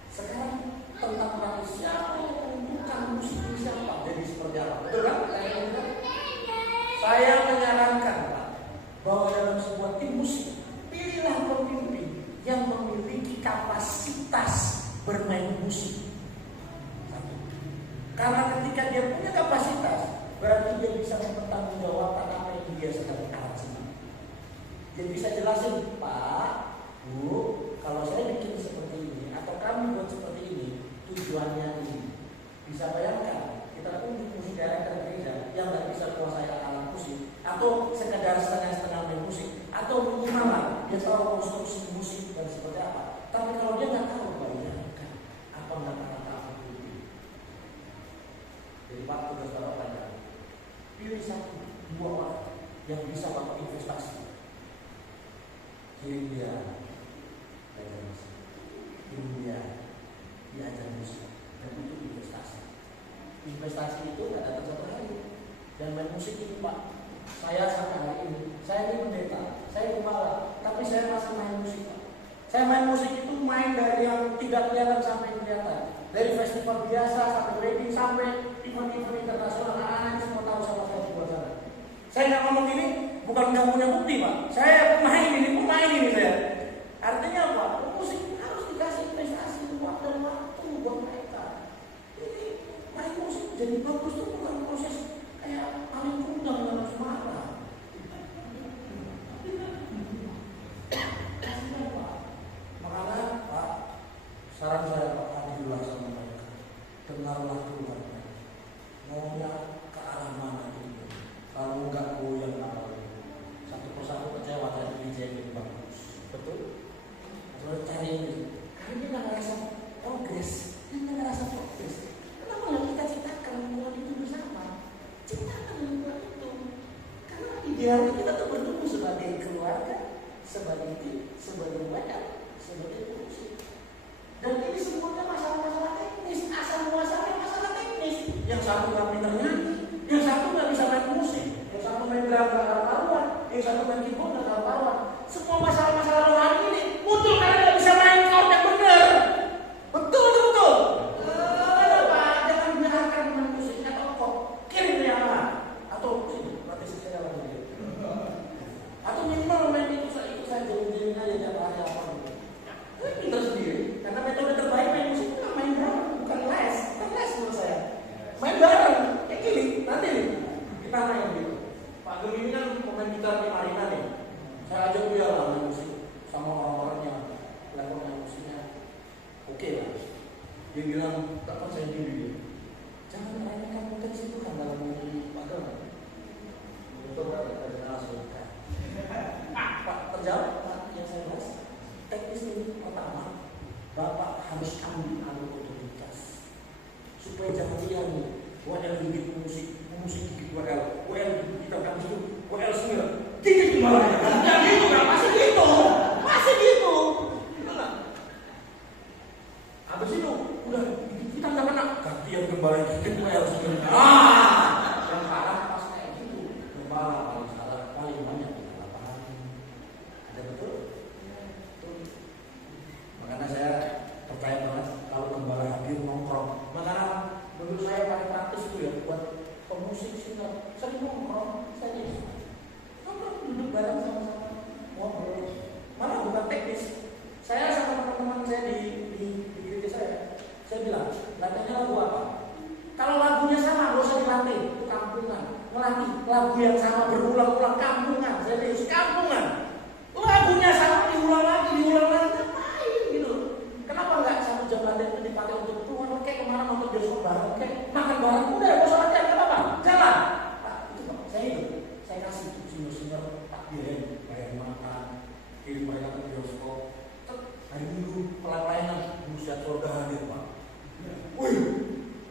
Sekarang tentang praktis siapa yang menentukan musik ini siapa? Jadi seperti apa? Betul kan? Saya menyarankan Pak, bahwa dalam sebuah tim musik, pilihlah pemimpin yang memiliki kapasitas bermain musik. Satu. Karena ketika dia punya kapasitas, berarti dia bisa mempertanggungjawabkan apa yang dia sedang aransemen. Dia bisa jelasin, Pak, Bu, kalau saya bikin seperti ini atau kami buat seperti ini, tujuannya ini. Bisa bayangkan, kita tunjuk musik director gereja yang nggak bisa kuasai alat musik, atau sekedar setengah-setengah main musik, atau minimal dia tahu konstruksi musik dan seperti apa. Tapi kalau dia nggak tahu, bayangkan apa nggak kata-kata itu. Jadi Pak, tugas Bapak banyak. Pilih 1-2 orang yang bisa Bapak investasi. Kirim dia belajar musik, kirim dia diajar musik, dan itu investasi. Investasi itu nggak datang satu hari. Dan main musik itu Pak, saya sampai hari ini, saya ini pendeta, saya gembala, tapi saya masih main musik Pak. Saya main musik itu main dari yang tidak kelihatan sampai kelihatan, dari festival biasa sampai wedding sampai event-event internasional. Anak-anak semua tahu sama saya di luar sana. Saya nggak ngomong ini bukan nggak punya bukti Pak. Saya pemain ini saya. Artinya apa? Musik harus dikasih investasi waktu dan waktu buat mereka. Ini main musik jadi bagus itu bukan proses kayak paling kundang dan harus marah. Makanya Pak, saran saya Pak, hadirlah sama mereka, dengarlah keluar mereka, ngomongnya ke arah mana itu, kalau enggak goyang apa itu, satu persatu kecewa dari nanti sebagai WL, sebagai produksi. Dan ini semuanya masalah-masalah teknis, asal muasalnya masalah teknis. Yang satu nggak pintar nyanyi, yang satu nggak bisa main musik, yang satu main drum nggak karuan, yang satu main keyboard nggak karuan. Semua masalah-masalah rohani ini muncul karena nggak bisa main chord yang benar. Betul. Pak, jangan biarkan main musik atau chord. Kirim yang mana? Atau sini, berarti saya lagi. Atau minimal main itu saya jadi aja tiap hari apa gitu. Itu pintar sendiri. Karena metode terbaik main musik itu main bareng, bukan les. Bukan les menurut saya. Main bareng. Kayak gini, nanti nih kita main gitu. Pak Gemi ini kan pemain gitar di Marina nih. Saya ajak dia lah main musik sama orang-orang yang level main musiknya oke lah. Dia bilang, kapan saya dulu jangan meremehkan potensi Tuhan dalam menjadi agama. Betul kan? Ada narasumber. Pak terjawab yang saya bahas. Teknis ini pertama, Bapak harus ambil alur otoritas supaya jangan dia nih WL gigit musik gigit WL kita kan itu WL semua gigit gembalanya. Nggak gitu kan? Masih gitu. Habis itu udah kita nggak kena gantian gembala gigit WL semua. Yang parah pas kayak gitu gembala paling salah paling banyak di lapangan. Ada betul? Makanya saya percaya banget kalau gembala hadir nongkrong. Makanya menurut saya paling praktis itu ya buat pemusik singer sering nongkrong saja. Nongkrong duduk bareng sama-sama ngobrol. Malah bukan teknis. Saya sama teman-teman saya di gereja saya bilang latihannya lagu apa? Kalau lagunya sama nggak usah dilatih, itu kampungan. Melatih lagu yang sama berulang-ulang kampungan. Serius kampungan. Lagunya sama diulang lagi ngapain gitu? Kenapa nggak satu jam latihan itu dipakai untuk Tuhan? Kayak kemana nonton bioskop bareng, kayak makan bareng, udah nggak usah latihan, nggak apa-apa, jalan. Pak, itu Pak, saya kasih singer tak biayain, bayar makan, kirim mereka ke bioskop. Hari Minggu pelayanan buset surga hadir Pak. Wih,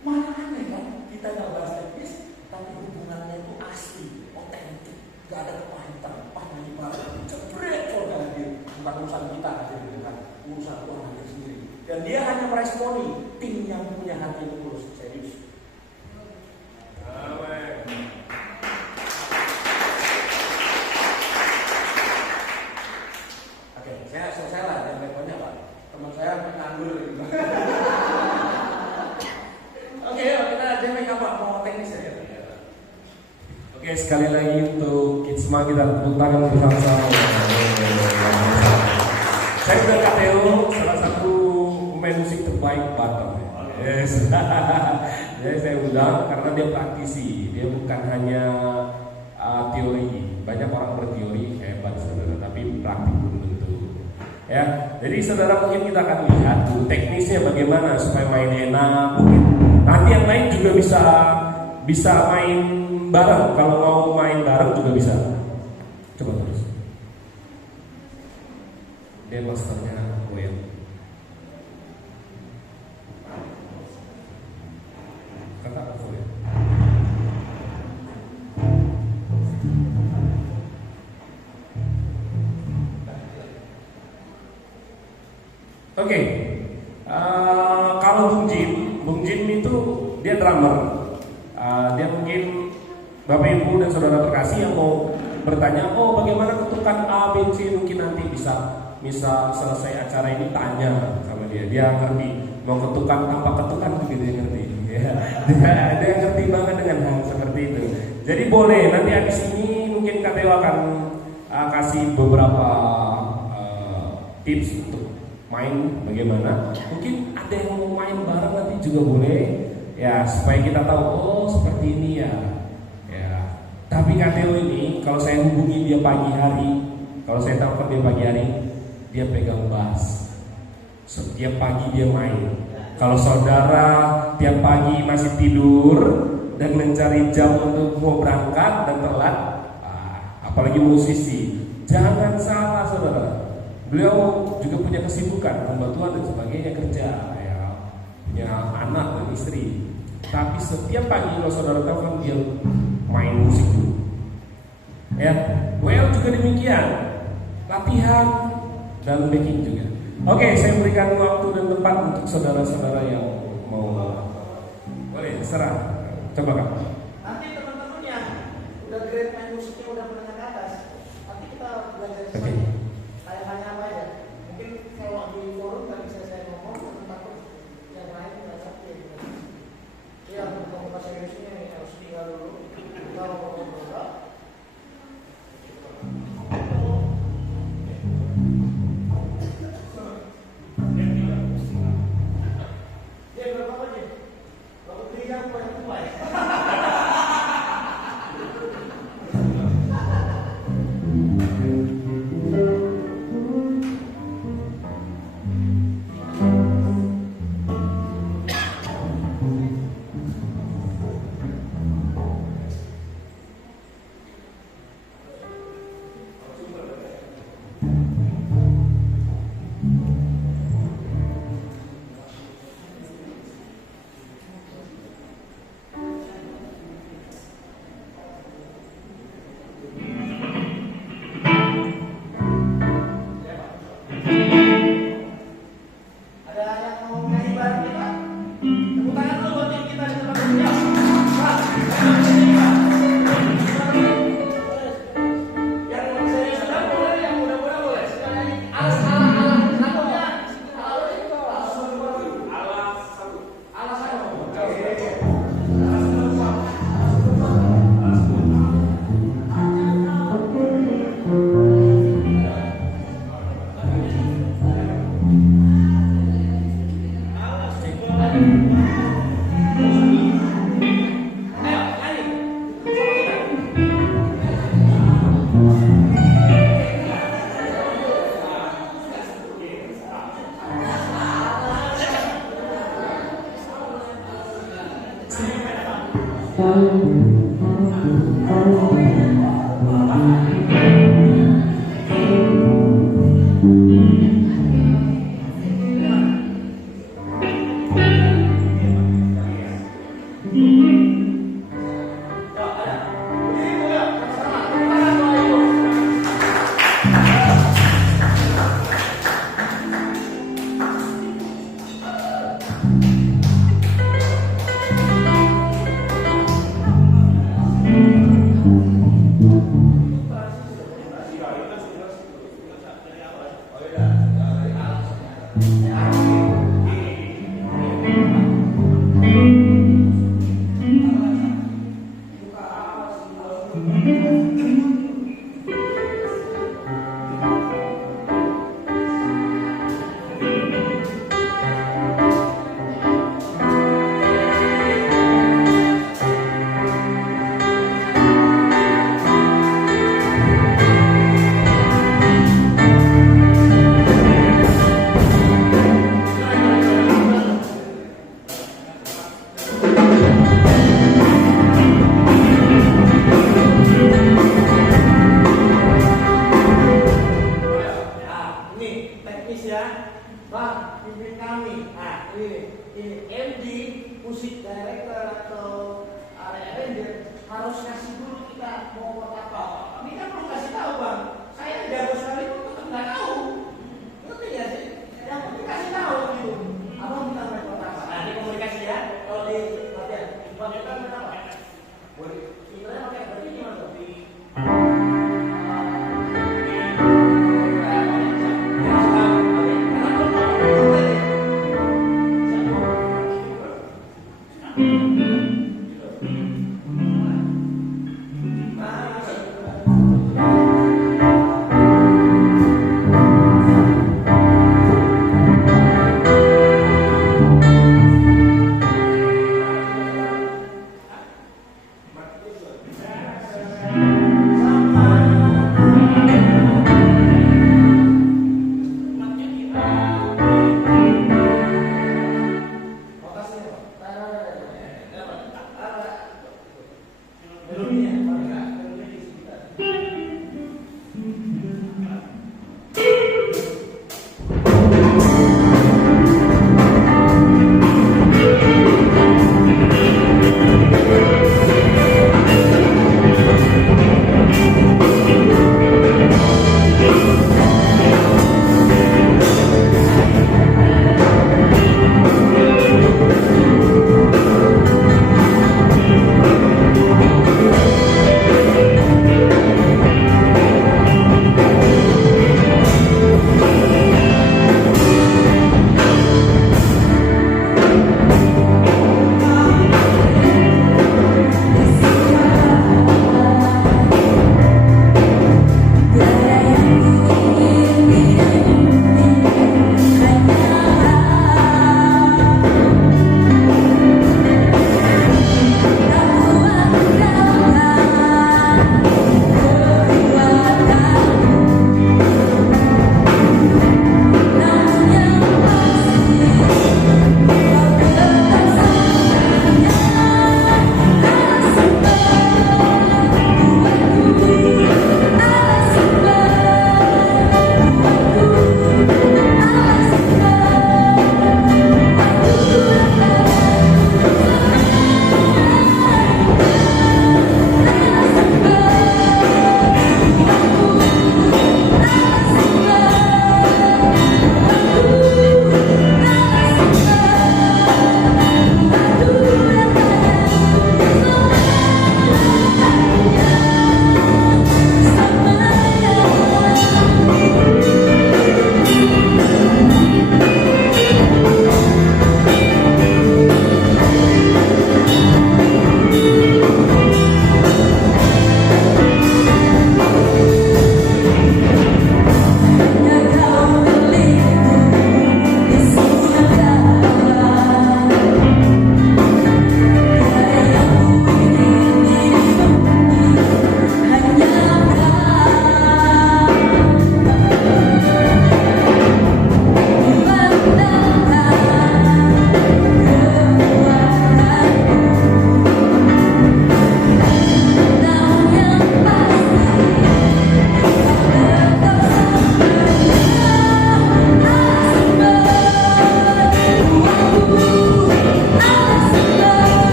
mana aneh kan? Kita nggak bahas teknis, tapi hubungannya itu asli, otentik, nggak ada kepahitan, nyanyi bareng, cepret surga hadir. Bukan urusan kita hadir dengan urusan Tuhan hadir sendiri. Dan dia hanya meresponi tim yang punya hati yang tulus, serius. Oke, saya selesai lah yang rekonya Pak. Teman saya nganggur gitu. Oke, kita jamming apa? Mau teknis ya? Oke, sekali lagi untuk Kidsma kita tepuk tangan bersama-sama. Saya udah KTO, salah satu pemain musik terbaik Batam. Yes. Jadi saya undang karena dia praktisi, dia bukan hanya teori. Banyak orang berteori hebat saudara, tapi praktik belum tentu. Ya, jadi saudara mungkin kita akan lihat dulu teknisnya bagaimana supaya main enak. Mungkin nanti yang lain juga bisa main bareng. Kalau mau main bareng juga bisa. Coba terus. Dia masternya WL. Kakak WL. Oke. Kalau Bung Jim itu dia drummer. Dia mungkin Bapak Ibu dan saudara terkasih yang mau bertanya, oh bagaimana ketukan A, B, C, mungkin nanti bisa selesai acara ini tanya sama dia. Dia ngerti mau ketukan tanpa ketukan begitu dia ngerti. Ya. Dia ngerti banget dengan hal seperti itu. Jadi boleh nanti habis ini mungkin KTO akan kasih beberapa tips untuk main bagaimana. Mungkin ada yang mau main bareng nanti juga boleh. Ya supaya kita tahu oh seperti ini ya. Tapi KTO ini kalau saya hubungi dia pagi hari, kalau saya telepon dia pagi hari, dia pegang bass. Setiap pagi dia main. Kalau saudara tiap pagi masih tidur dan mencari jam untuk mau berangkat dan telat, apalagi musisi, jangan salah saudara. Beliau juga punya kesibukan, hamba Tuhan dan sebagainya, kerja, ya, punya anak dan istri. Tapi setiap pagi kalau saudara telepon dia main musik dulu. Ya, WL juga demikian. latihan, dan backing juga. Oke, saya berikan waktu dan tempat untuk saudara-saudara yang mau. Boleh, serah. Coba Kak. Nanti teman-teman yang udah grade main musiknya udah menengah ke atas, nanti kita belajar Oke. semuanya. Kayak hanya apa ya? Mungkin kalau di forum tadi saya ngomong, teman takut yang lain nggak sakti. Ya, untuk bahasa Inggrisnya harus tinggal dulu. Kalau mau ngobrol. Dia berapa aja? Berapa tiga apa yang tua ya? Ada yang mau nyanyi bareng kita? Tepuk tangan dulu buat tim kita di tempat kerja. Pak, ayo sini Pak. Yang serius sudah boleh, yang muda-muda boleh. Suka nyanyi alas satunya. Alas satu. Ayo nyanyi. Ini teknis ya, Bang, pimpin kami. Nah, ini MD, musik director atau arranger harus kasih dulu kita mau buat apa. Ini kan belum kasih tahu Bang.